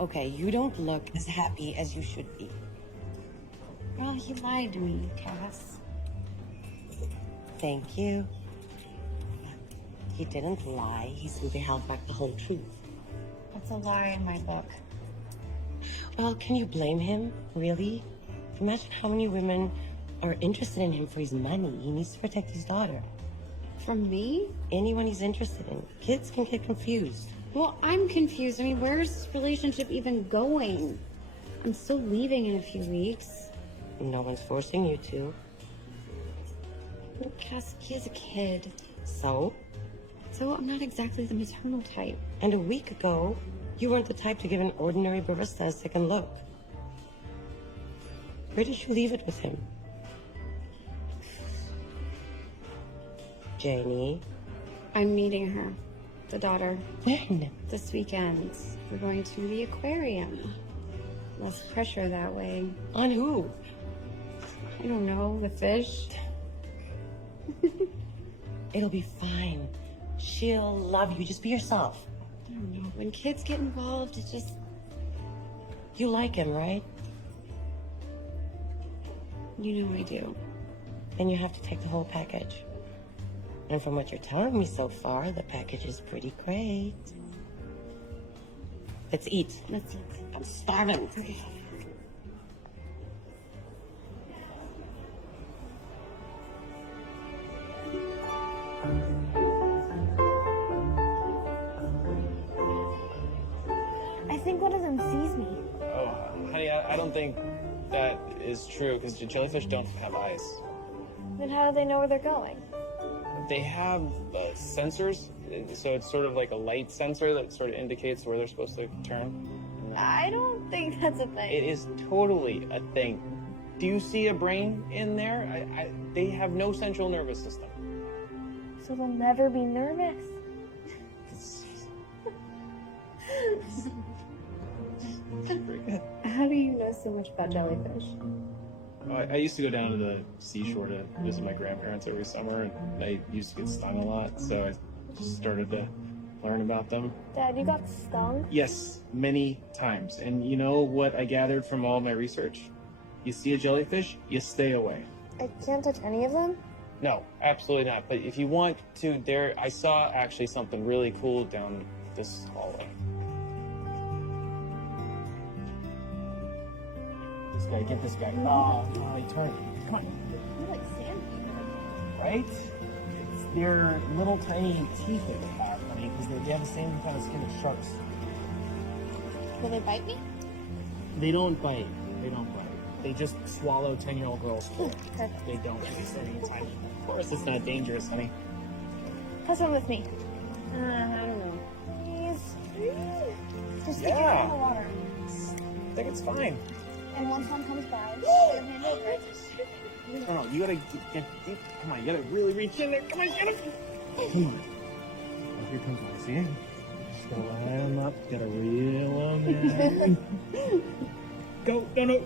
Okay, you don't look as happy as you should be. Well, he lied to me, Cass. Thank you. He didn't lie. He simply held back the whole truth. That's a lie in my book. Well, can you blame him? Really? Imagine how many women are interested in him for his money. He needs to protect his daughter. From me? Anyone he's interested in. Kids can get confused. Well, I'm confused. I mean, where's this relationship even going? I'm still leaving in a few weeks. No one's forcing you to. Cass, he is a kid. So? So I'm not exactly the maternal type. And a week ago, you weren't the type to give an ordinary barista a second look. Where did you leave it with him? Janie? I'm meeting her, the daughter. When? This weekend. We're going to the aquarium. Less pressure that way. On who? I don't know, the fish. It'll be fine. She'll love you. Just be yourself. I don't know. When kids get involved, it's just... You like him, right? You know I do. Then you have to take the whole package. And from what you're telling me so far, the package is pretty great. Let's eat. Let's eat. I'm starving. Okay. I think one of them sees me. Oh, honey, I don't think that is true because jellyfish don't have eyes. Then how do they know where they're going? They have sensors, so it's sort of like a light sensor that sort of indicates where they're supposed to turn. I don't think that's a thing. It is totally a thing. Do you see a brain in there? They have no central nervous system. So they'll never be nervous. How do you know so much about jellyfish? I used to go down to the seashore to visit my grandparents every summer, and I used to get stung a lot, so I just started to learn about them. Dad, you got stung? Yes, many times. And you know what I gathered from all my research? You see a jellyfish, you stay away. I can't touch any of them? No, absolutely not. But if you want to, I saw actually something really cool down this hallway. This guy, get this guy. Oh, no, he turned. Come on. You like sandpaper. Right? It's their little tiny teeth that they have, honey, because they have the same kind of skin as sharks. Will they bite me? They don't bite. They don't bite. They just swallow 10-year-old girls. Perfect. They don't. They stay tiny. Of course, it's not dangerous, honey. Have one with me. I don't know. Please. Just stick your head in the water. I think it's fine. And once one comes by, hand over it. No, you gotta get deep. Come on, you gotta really reach in there. Come on, get him. Come on. Oh, here comes one. See him? Just gotta line him up. Gotta reel him in. Go. No.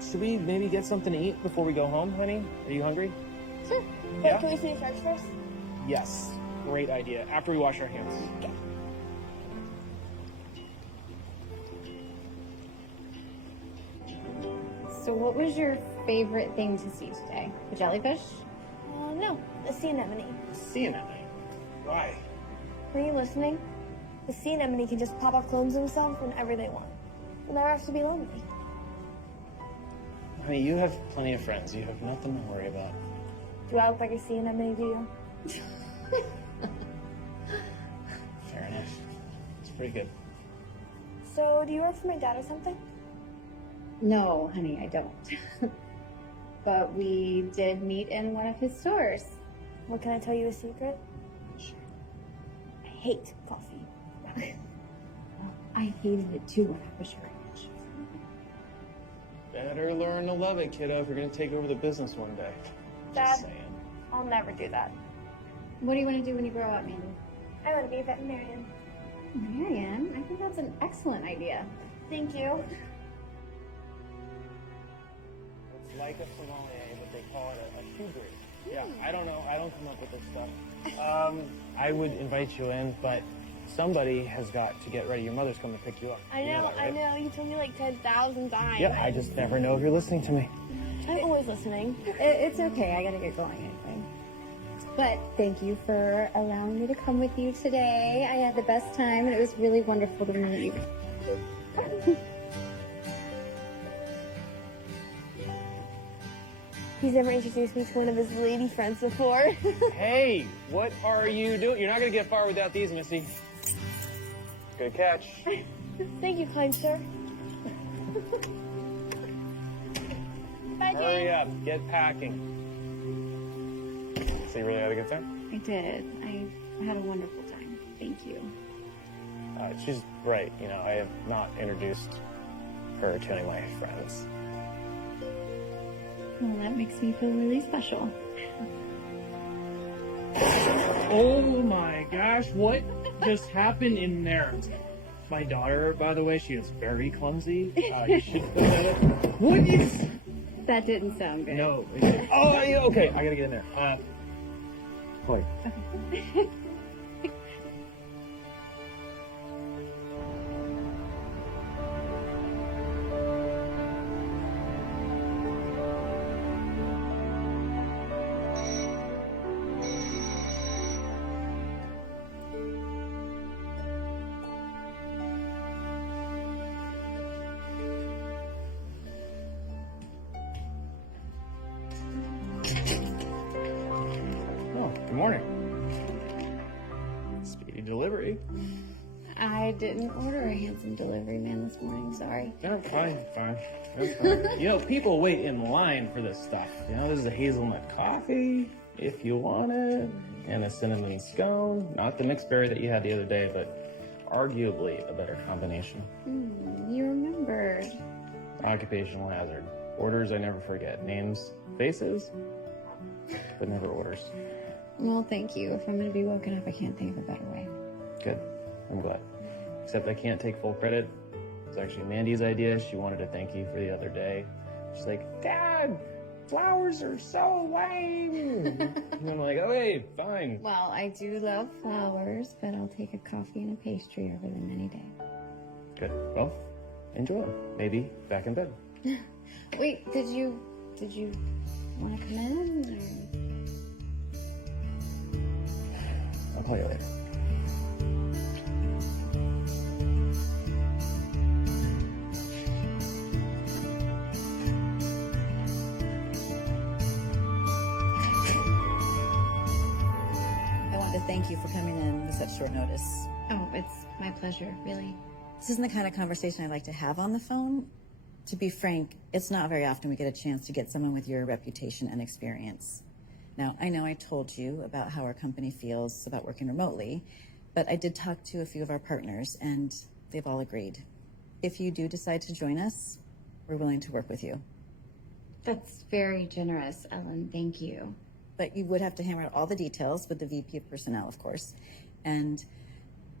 Should we maybe get something to eat before we go home, honey? Are you hungry? Sure. Yeah? Can we see the sharks first? Yes. Great idea. After we wash our hands. Okay. So what was your favorite thing to see today? The jellyfish? No, the sea anemone. Sea anemone? Why? Are you listening? The sea anemone can just pop up clones themselves whenever they want. They'll never have to be lonely. Honey, you have plenty of friends. You have nothing to worry about. Do I look like a sea anemone to you? Fair enough. It's pretty good. So, do you work for my dad or something? No, honey, I don't. But we did meet in one of his stores. Well, can I tell you a secret? Sure. I hate coffee. I hated it too when I was your age. Better learn to love it, kiddo, if you're gonna take over the business one day. Dad, Just saying. I'll never do that. What do you want to do when you grow up, Mandy? I want to be a veterinarian. Marianne, I think that's an excellent idea. Thank you. It's like a sommelier, but they call it a shoe grade. Yeah, I don't know. I don't come up with this stuff. I would invite you in, but somebody has got to get ready. Your mother's coming to pick you up. I You know, that, right? I know. You told me like 10,000 times. Yeah, I just never know if you're listening to me. I'm always listening. It's okay. I gotta get going anyway. But thank you for allowing me to come with you today. I had the best time, and it was really wonderful to meet you. He's never introduced me to one of his lady friends before. Hey, what are you doing? You're not going to get far without these, Missy. Good catch. Thank you, kind sir. Bye, Jane. Hurry up. Get packing. So you really had a good time? I did. I had a wonderful time. Thank you. She's right. You know, I have not introduced her to any of my friends. Well, that makes me feel really special. Oh my gosh, what just happened in there? My daughter, by the way, she is very clumsy. You should put that up. What is... That didn't sound good. No. Oh, yeah, okay, I gotta get in there. Chloe. Okay. Oh, good morning. Speedy delivery. I didn't order a handsome delivery man this morning, sorry. No, fine. That's fine. You know, people wait in line for this stuff. You know, this is a hazelnut coffee, if you want it, and a cinnamon scone. Not the mixed berry that you had the other day, but arguably a better combination. You remembered. Occupational hazard. Orders I never forget. Names, faces, but never orders. Well, thank you. If I'm going to be woken up, I can't think of a better way. Good. I'm glad. Except I can't take full credit. It was actually Mandy's idea. She wanted to thank you for the other day. She's like, Dad, flowers are so lame. And I'm like, okay, fine. Well, I do love flowers, but I'll take a coffee and a pastry over them any day. Good. Well, enjoy. Maybe back in bed. Wait, did you want to come in? I'll call you later. I wanted to thank you for coming in with such short notice. Oh, it's my pleasure, really. This isn't the kind of conversation I like to have on the phone. To be frank, it's not very often we get a chance to get someone with your reputation and experience. Now, I know I told you about how our company feels about working remotely, but I did talk to a few of our partners, and they've all agreed. If you do decide to join us, we're willing to work with you. That's very generous, Ellen. Thank you. But you would have to hammer out all the details with the VP of Personnel, of course. And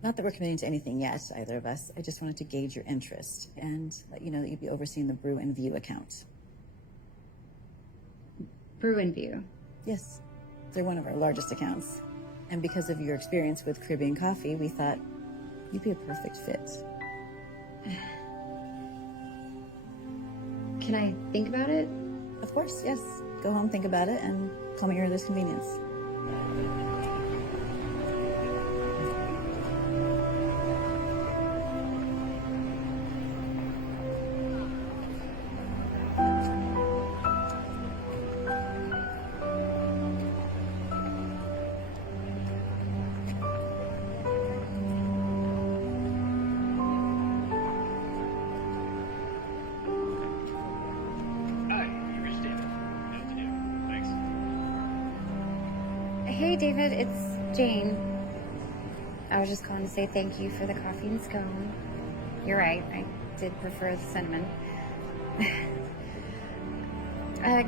not that we're committing to anything yet, either of us. I just wanted to gauge your interest and let you know that you'd be overseeing the Brew and View account. Brew and View? Yes. They're one of our largest accounts. And because of your experience with Caribbean coffee, we thought you'd be a perfect fit. Can I think about it? Of course, yes. Go home, think about it, and call me at your earliest convenience. Hey, David, it's Jane. I was just calling to say thank you for the coffee and scone. You're right, I did prefer the cinnamon.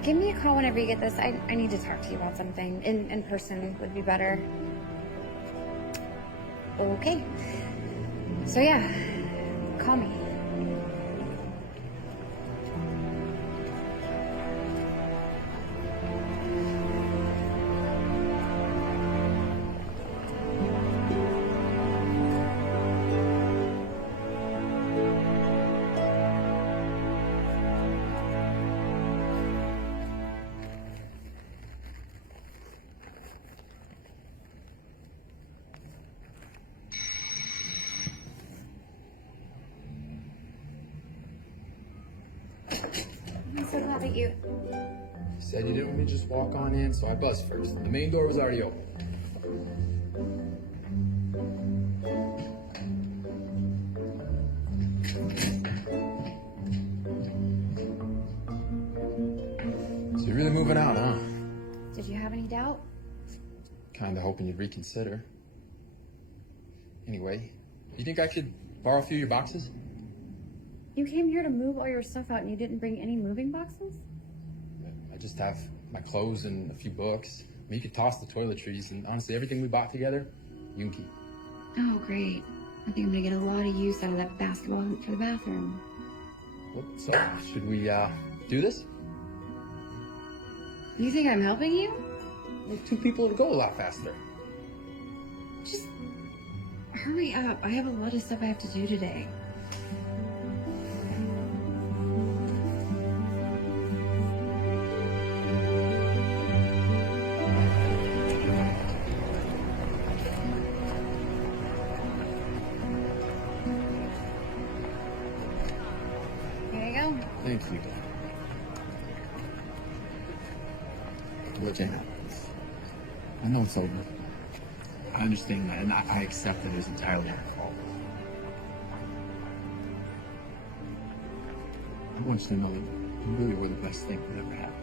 Give me a call whenever you get this. I need to talk to you about something. In person would be better. Okay. So yeah, call me. meet you. You said you didn't want me to just walk on in, so I buzzed first. The main door was already open. So you're really moving out, huh? Did you have any doubt? Kinda hoping you'd reconsider. Anyway, you think I could borrow a few of your boxes? You came here to move all your stuff out and you didn't bring any moving boxes? I just have my clothes and a few books. I mean, you could toss the toiletries, and honestly, everything we bought together, you can keep. Oh, great. I think I'm gonna get a lot of use out of that basketball hoop for the bathroom. So, should we, do this? You think I'm helping you? Well, 2 people would go a lot faster. Just hurry up. I have a lot of stuff I have to do today. Here you go. Thank you. Look, Jana, I know it's over. I understand that, and I accept that it was entirely our fault. I want you to know that you really were the best thing that ever happened.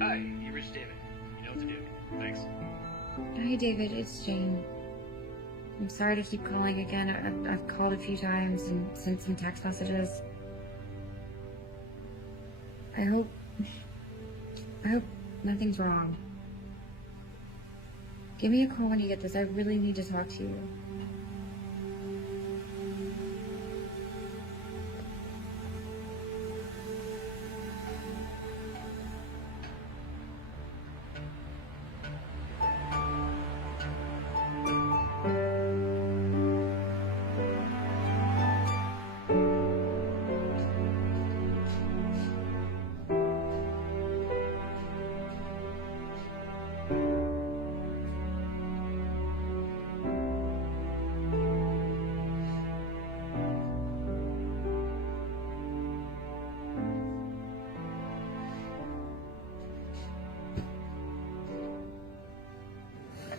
Hi, you reached David. You know what to do. Thanks. Hi, David. It's Jane. I'm sorry to keep calling again. I've called a few times and sent some text messages. I hope nothing's wrong. Give me a call when you get this. I really need to talk to you.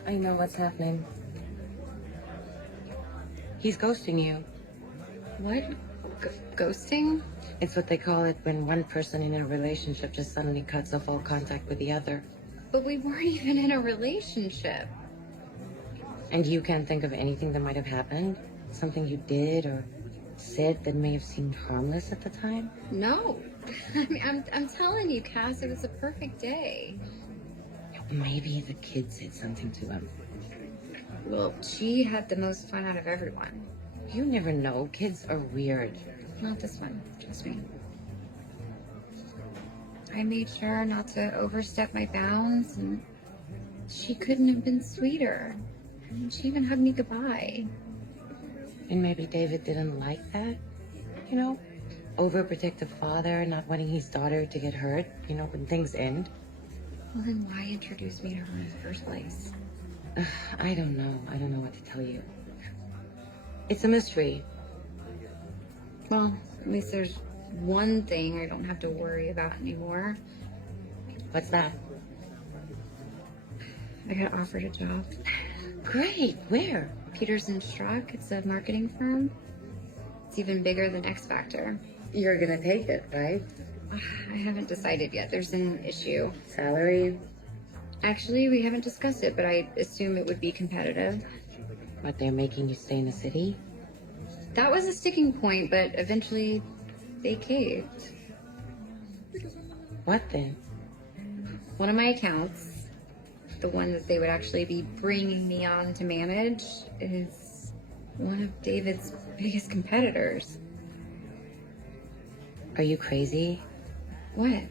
I know what's happening. He's ghosting you. What? Ghosting? It's what they call it when one person in a relationship just suddenly cuts off all contact with the other. But we weren't even in a relationship. And you can't think of anything that might have happened? Something you did or said that may have seemed harmless at the time? No. I mean, I'm telling you, Cass, it was a perfect day. Maybe the kid said something to him. Well, she had the most fun out of everyone. You never know. Kids are weird. Not this one, trust me. I made sure not to overstep my bounds, and she couldn't have been sweeter. And she even hugged me goodbye. And maybe David didn't like that? You know, overprotective father, not wanting his daughter to get hurt, you know, when things end. Well, then why introduce me to her in the first place? I don't know. I don't know what to tell you. It's a mystery. Well, at least there's one thing I don't have to worry about anymore. What's that? I got offered a job. Great. Where? Peterson Struck. It's a marketing firm. It's even bigger than X Factor. You're gonna take it, right? I haven't decided yet. There's an issue. Salary? Actually, we haven't discussed it, but I assume it would be competitive. But they're making you stay in the city? That was a sticking point, but eventually they caved. What then? One of my accounts, the one that they would actually be bringing me on to manage, is one of David's biggest competitors. Are you crazy? What?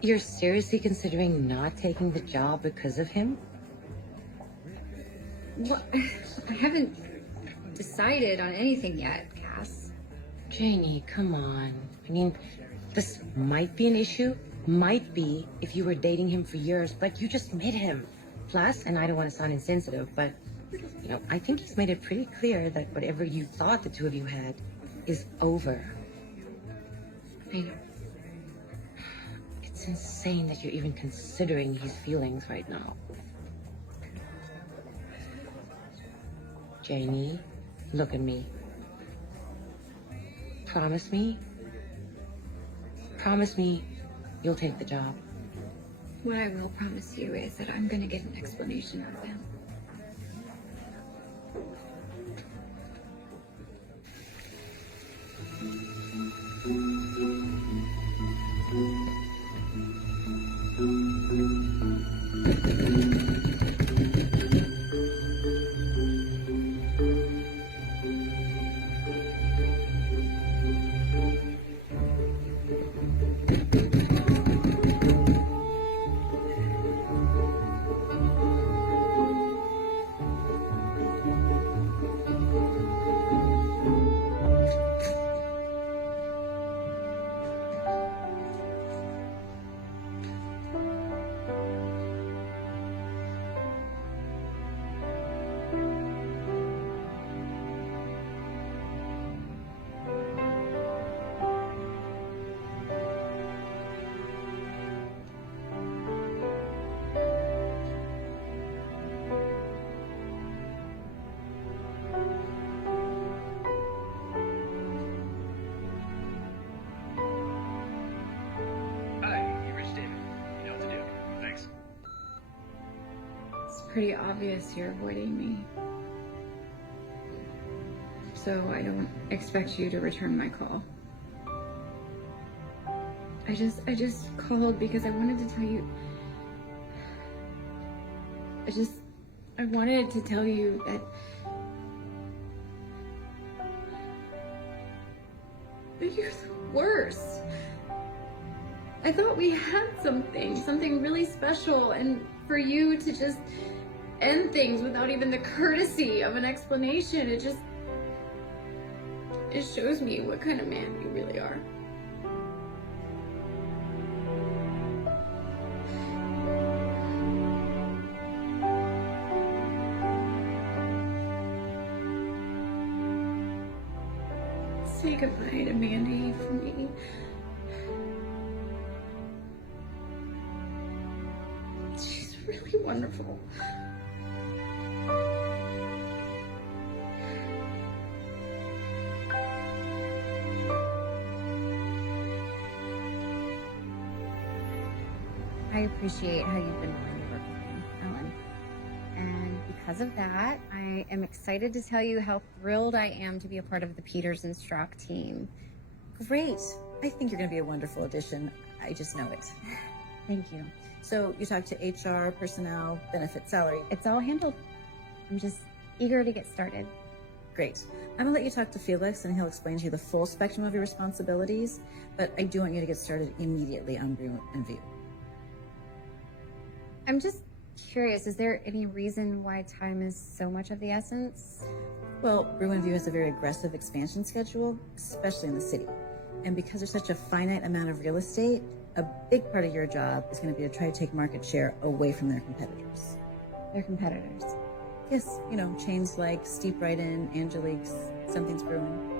You're seriously considering not taking the job because of him? What? I haven't decided on anything yet, Cass. Janie, come on. I mean, this might be an issue. Might be if you were dating him for years, but you just met him. Plus, and I don't want to sound insensitive, but, you know, I think he's made it pretty clear that whatever you thought the two of you had is over. I know. It's insane that you're even considering his feelings right now. Janie, look at me. Promise me. Promise me you'll take the job. What I will promise you is that I'm going to get an explanation out of him. Pretty obvious you're avoiding me. So I don't expect you to return my call. I just called because I wanted to tell you. I wanted to tell you that you're the worst. I thought we had something really special, and for you to just end things without even the courtesy of an explanation, it shows me what kind of man you really are. Say goodbye to Mandy for me. She's really wonderful. I appreciate how you've been willing to work with me, Ellen. And because of that, I am excited to tell you how thrilled I am to be a part of the Peters and Strock team. Great. I think you're going to be a wonderful addition. I just know it. Thank you. So you talked to HR, personnel, benefit, salary. It's all handled. I'm just eager to get started. Great. I'm going to let you talk to Felix, and he'll explain to you the full spectrum of your responsibilities, but I do want you to get started immediately on Brew and View. I'm just curious, is there any reason why time is so much of the essence? Well, Brew and View has a very aggressive expansion schedule, especially in the city. And because there's such a finite amount of real estate, a big part of your job is going to be to try to take market share away from their competitors. Their competitors? Yes, you know, chains like Steep Right In, Angelique's, Something's Brewing.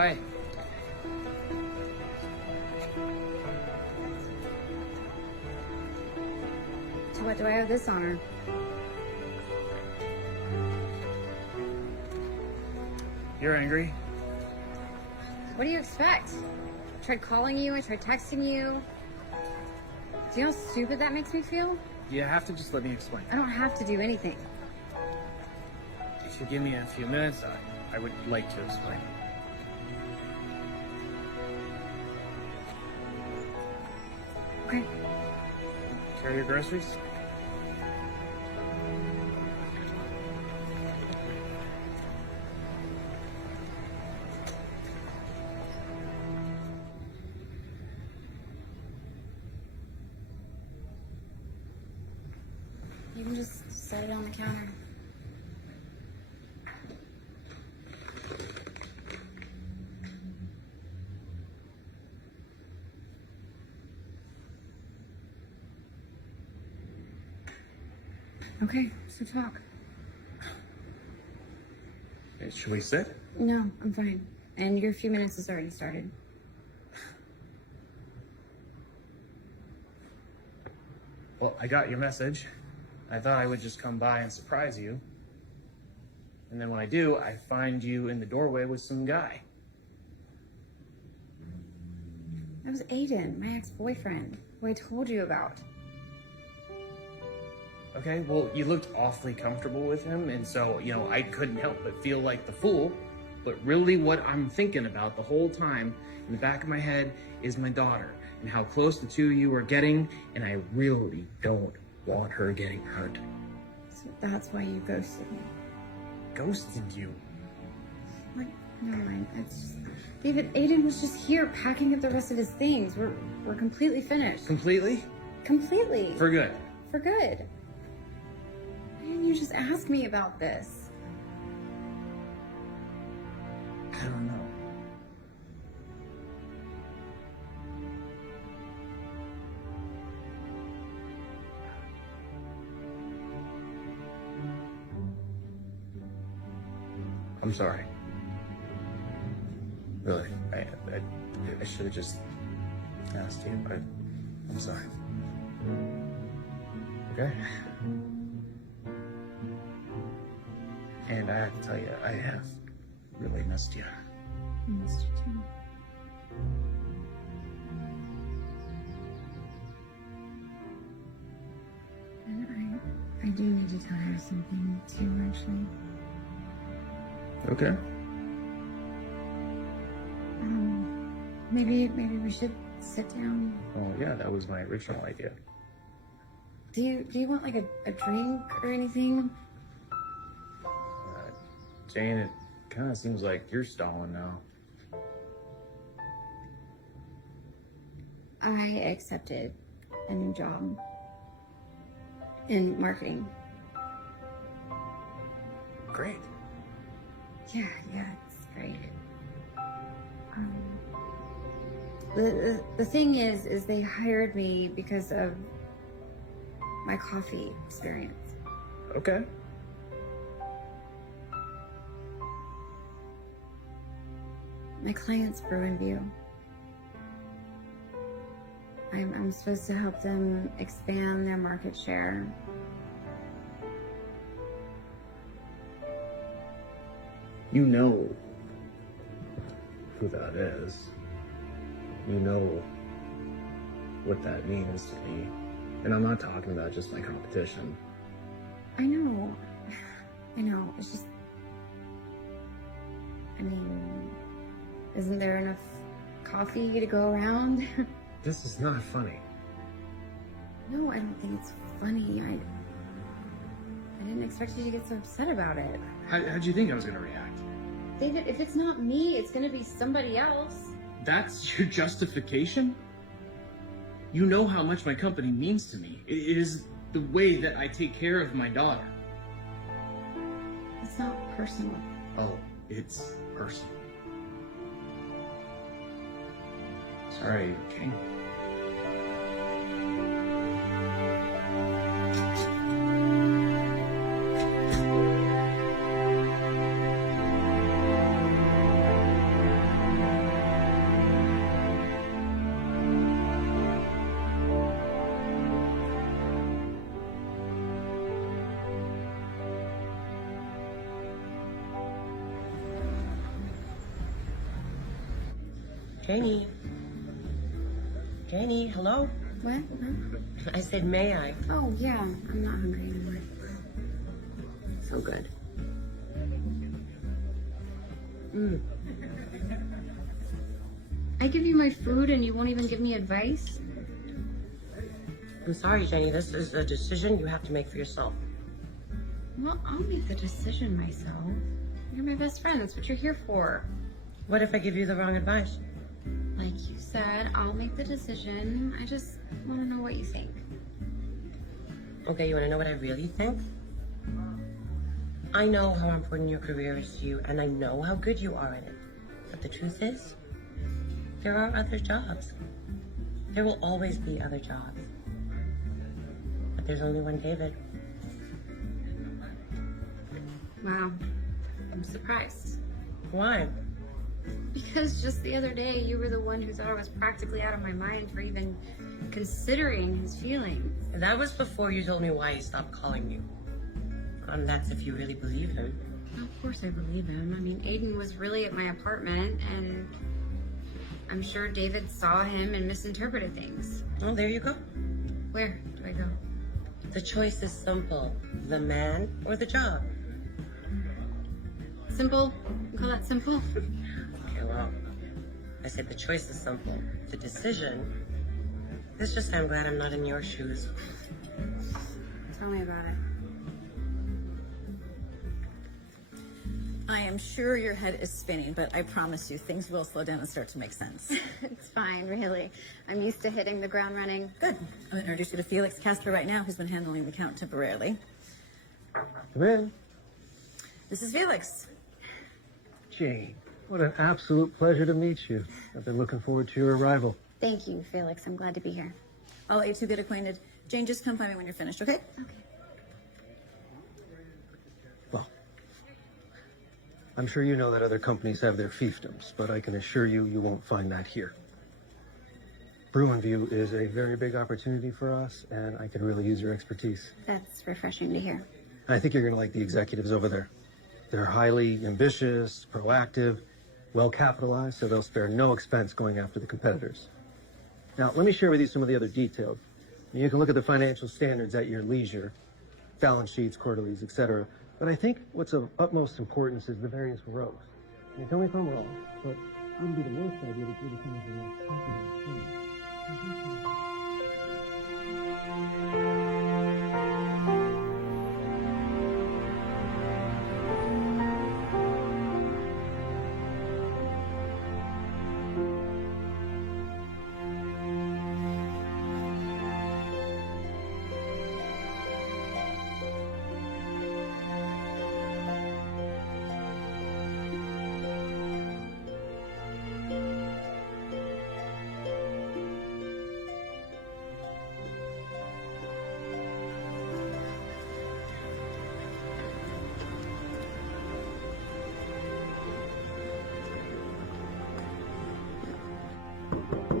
Hi. So what do I owe this honor? You're angry? What do you expect? I tried calling you, I tried texting you. Do you know how stupid that makes me feel? You have to just let me explain. I don't have to do anything. If you give me a few minutes, I would like to explain. Okay. Carry your groceries? You can just set it on the counter. Okay, so talk. Should we sit? No, I'm fine. And your few minutes has already started. Well, I got your message. I thought I would just come by and surprise you. And then when I do, I find you in the doorway with some guy. That was Aiden, my ex-boyfriend, who I told you about. Okay, well, you looked awfully comfortable with him, and so, you know, I couldn't help but feel like the fool. But really what I'm thinking about the whole time in the back of my head is my daughter and how close the two of you are getting, and I really don't want her getting hurt. So that's why you ghosted me. Ghosted you? Like, never mind. It's just, David, Aiden was just here packing up the rest of his things. We're completely finished. Completely? Completely. For good? For good. Why didn't you just ask me about this? I don't know. I'm sorry. Really, I should have just asked you, but I'm sorry. Okay? And I have to tell you, I have really missed you. I missed you too. And I do need to tell you something too, actually. Okay. Maybe we should sit down. Well, yeah, that was my original idea. Do you want like a drink or anything? Jane, it kind of seems like you're stalling now. I accepted a new job in marketing. Great. Yeah, it's great. The thing is they hired me because of my coffee experience. Okay. My client's Bruin View. I'm supposed to help them expand their market share. You know who that is. You know what that means to me. And I'm not talking about just my competition. I know. It's just, I mean, isn't there enough coffee to go around? This is not funny. No, I don't think it's funny. I didn't expect you to get so upset about it. How'd you think I was gonna react? David, if it's not me, it's gonna be somebody else. That's your justification? You know how much my company means to me. It is the way that I take care of my daughter. It's not personal. Oh, it's personal. Sorry, King. Janie. Janie, hello? What? Huh? I said, may I? Oh, yeah. I'm not hungry anymore. So good. I give you my food and you won't even give me advice? I'm sorry, Jenny. This is a decision you have to make for yourself. Well, I'll make the decision myself. You're my best friend. That's what you're here for. What if I give you the wrong advice? Like you said, I'll make the decision. I just want to know what you think. Okay, you want to know what I really think? I know how important your career is to you, and I know how good you are in it. But the truth is, there are other jobs. There will always be other jobs. But there's only one David. Wow. I'm surprised. Why? Because just the other day, you were the one who thought I was practically out of my mind for even considering his feelings. That was before you told me why he stopped calling you. And that's if you really believe him. Of course I believe him. I mean, Aiden was really at my apartment, and I'm sure David saw him and misinterpreted things. Oh, there you go. Where do I go? The choice is simple. The man or the job. Simple? You call that simple? Okay, well, I said the choice is simple. The decision is just I'm glad I'm not in your shoes. Tell me about it. I am sure your head is spinning, but I promise you things will slow down and start to make sense. It's fine, really. I'm used to hitting the ground running. Good. I'll introduce you to Felix Casper right now, who's been handling the account temporarily. Come in. This is Felix. Jane, what an absolute pleasure to meet you. I've been looking forward to your arrival. Thank you, Felix. I'm glad to be here. I'll let you two get acquainted. Jane, just come find me when you're finished, okay? Okay. Well, I'm sure you know that other companies have their fiefdoms, but I can assure you, you won't find that here. Bruinview is a very big opportunity for us, and I can really use your expertise. That's refreshing to hear. And I think you're going to like the executives over there. They're highly ambitious, proactive, well-capitalized, so they'll spare no expense going after the competitors. Now, let me share with you some of the other details. You can look at the financial standards at your leisure, balance sheets, quarterlies, etc. But I think what's of utmost importance is the various rows. You tell me if I'm wrong, but it wouldn't be the worst idea to do some of the most confident things.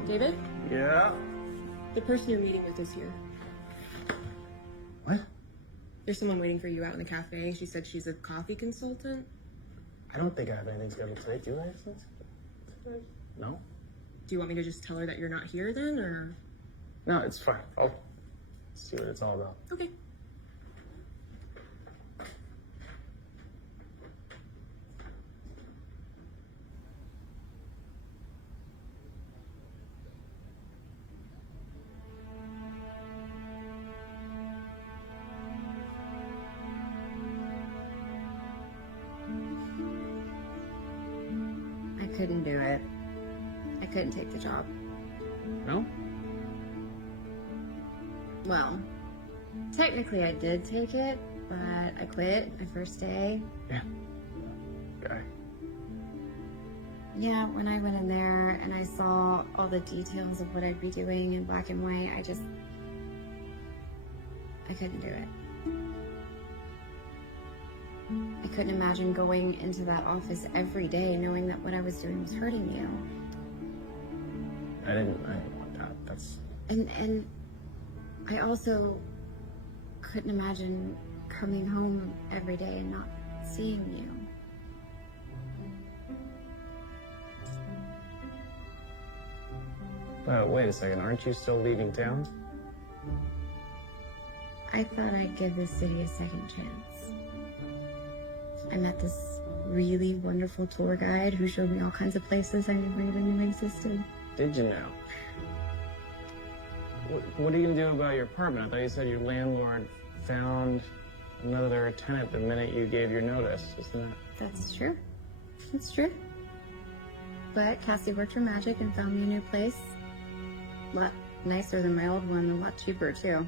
David? Yeah? The person you're meeting with is here. What? There's someone waiting for you out in the cafe. She said she's a coffee consultant. I don't think I have anything scheduled today. Do I have something? No? Do you want me to just tell her that you're not here then, or? No, it's fine. I'll see what it's all about. Okay. I couldn't do it. I couldn't take the job. No? Well, technically I did take it, but I quit my first day. Yeah. Okay. Yeah, when I went in there and I saw all the details of what I'd be doing in black and white, I couldn't do it. I couldn't imagine going into that office every day knowing that what I was doing was hurting you. I didn't want that. That's... And I also couldn't imagine coming home every day and not seeing you. But wait a second, aren't you still leaving town? I thought I'd give this city a second chance. I met this really wonderful tour guide who showed me all kinds of places I never even knew existed. Did you know? What are you gonna do about your apartment? I thought you said your landlord found another tenant the minute you gave your notice, isn't it? That's true. It's true. But Cassie worked her magic and found me a new place. A lot nicer than my old one, and a lot cheaper too.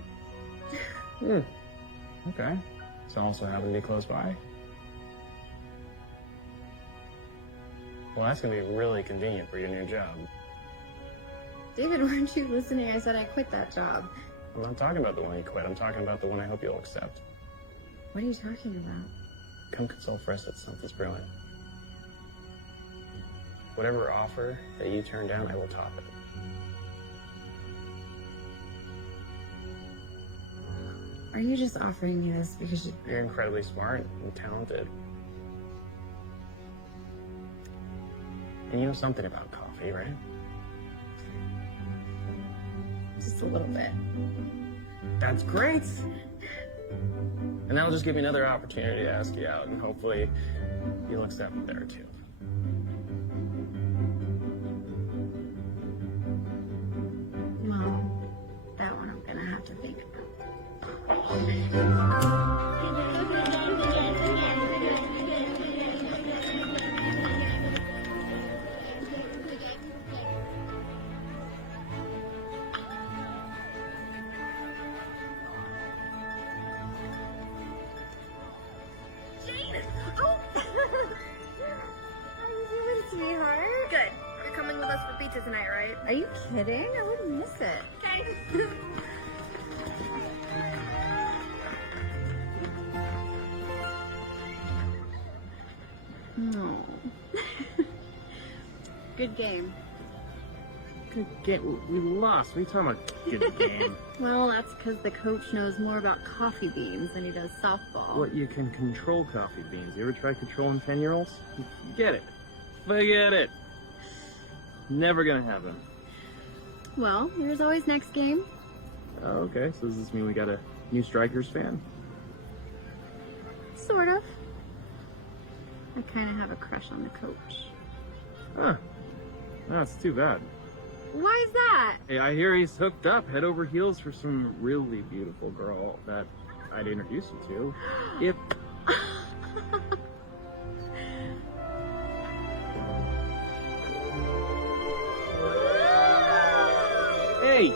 Okay. So also happen to be close by? Well, that's gonna be really convenient for your new job. David, weren't you listening? I said I quit that job. I'm not talking about the one you quit. I'm talking about the one I hope you'll accept. What are you talking about? Come consult for us at Something's Brewing. Whatever offer that you turn down, I will top it. Are you just offering me this because You're incredibly smart and talented. And you know something about coffee, right? just a little bit? That's great! And that'll just give me another opportunity to ask you out, and hopefully you'll accept there too. Well, that one I'm gonna have to think about. Sweetheart. Good. You're coming with us for pizza tonight, right? Are you kidding? I wouldn't miss it. Okay. No. Good game. Good game. We lost. What are you talking about? Good game. Well, that's because the coach knows more about coffee beans than he does softball. What, you can control coffee beans? You ever try controlling 10-year-olds? Forget it. Forget it. Never gonna happen. Well, there's always next game. Oh, okay, so does this mean we got a new Strikers fan? Sort of. I kind of have a crush on the coach. Huh. That's too bad. Why is that? Hey, I hear he's hooked up head over heels for some really beautiful girl that I'd introduce you to. If... Hey!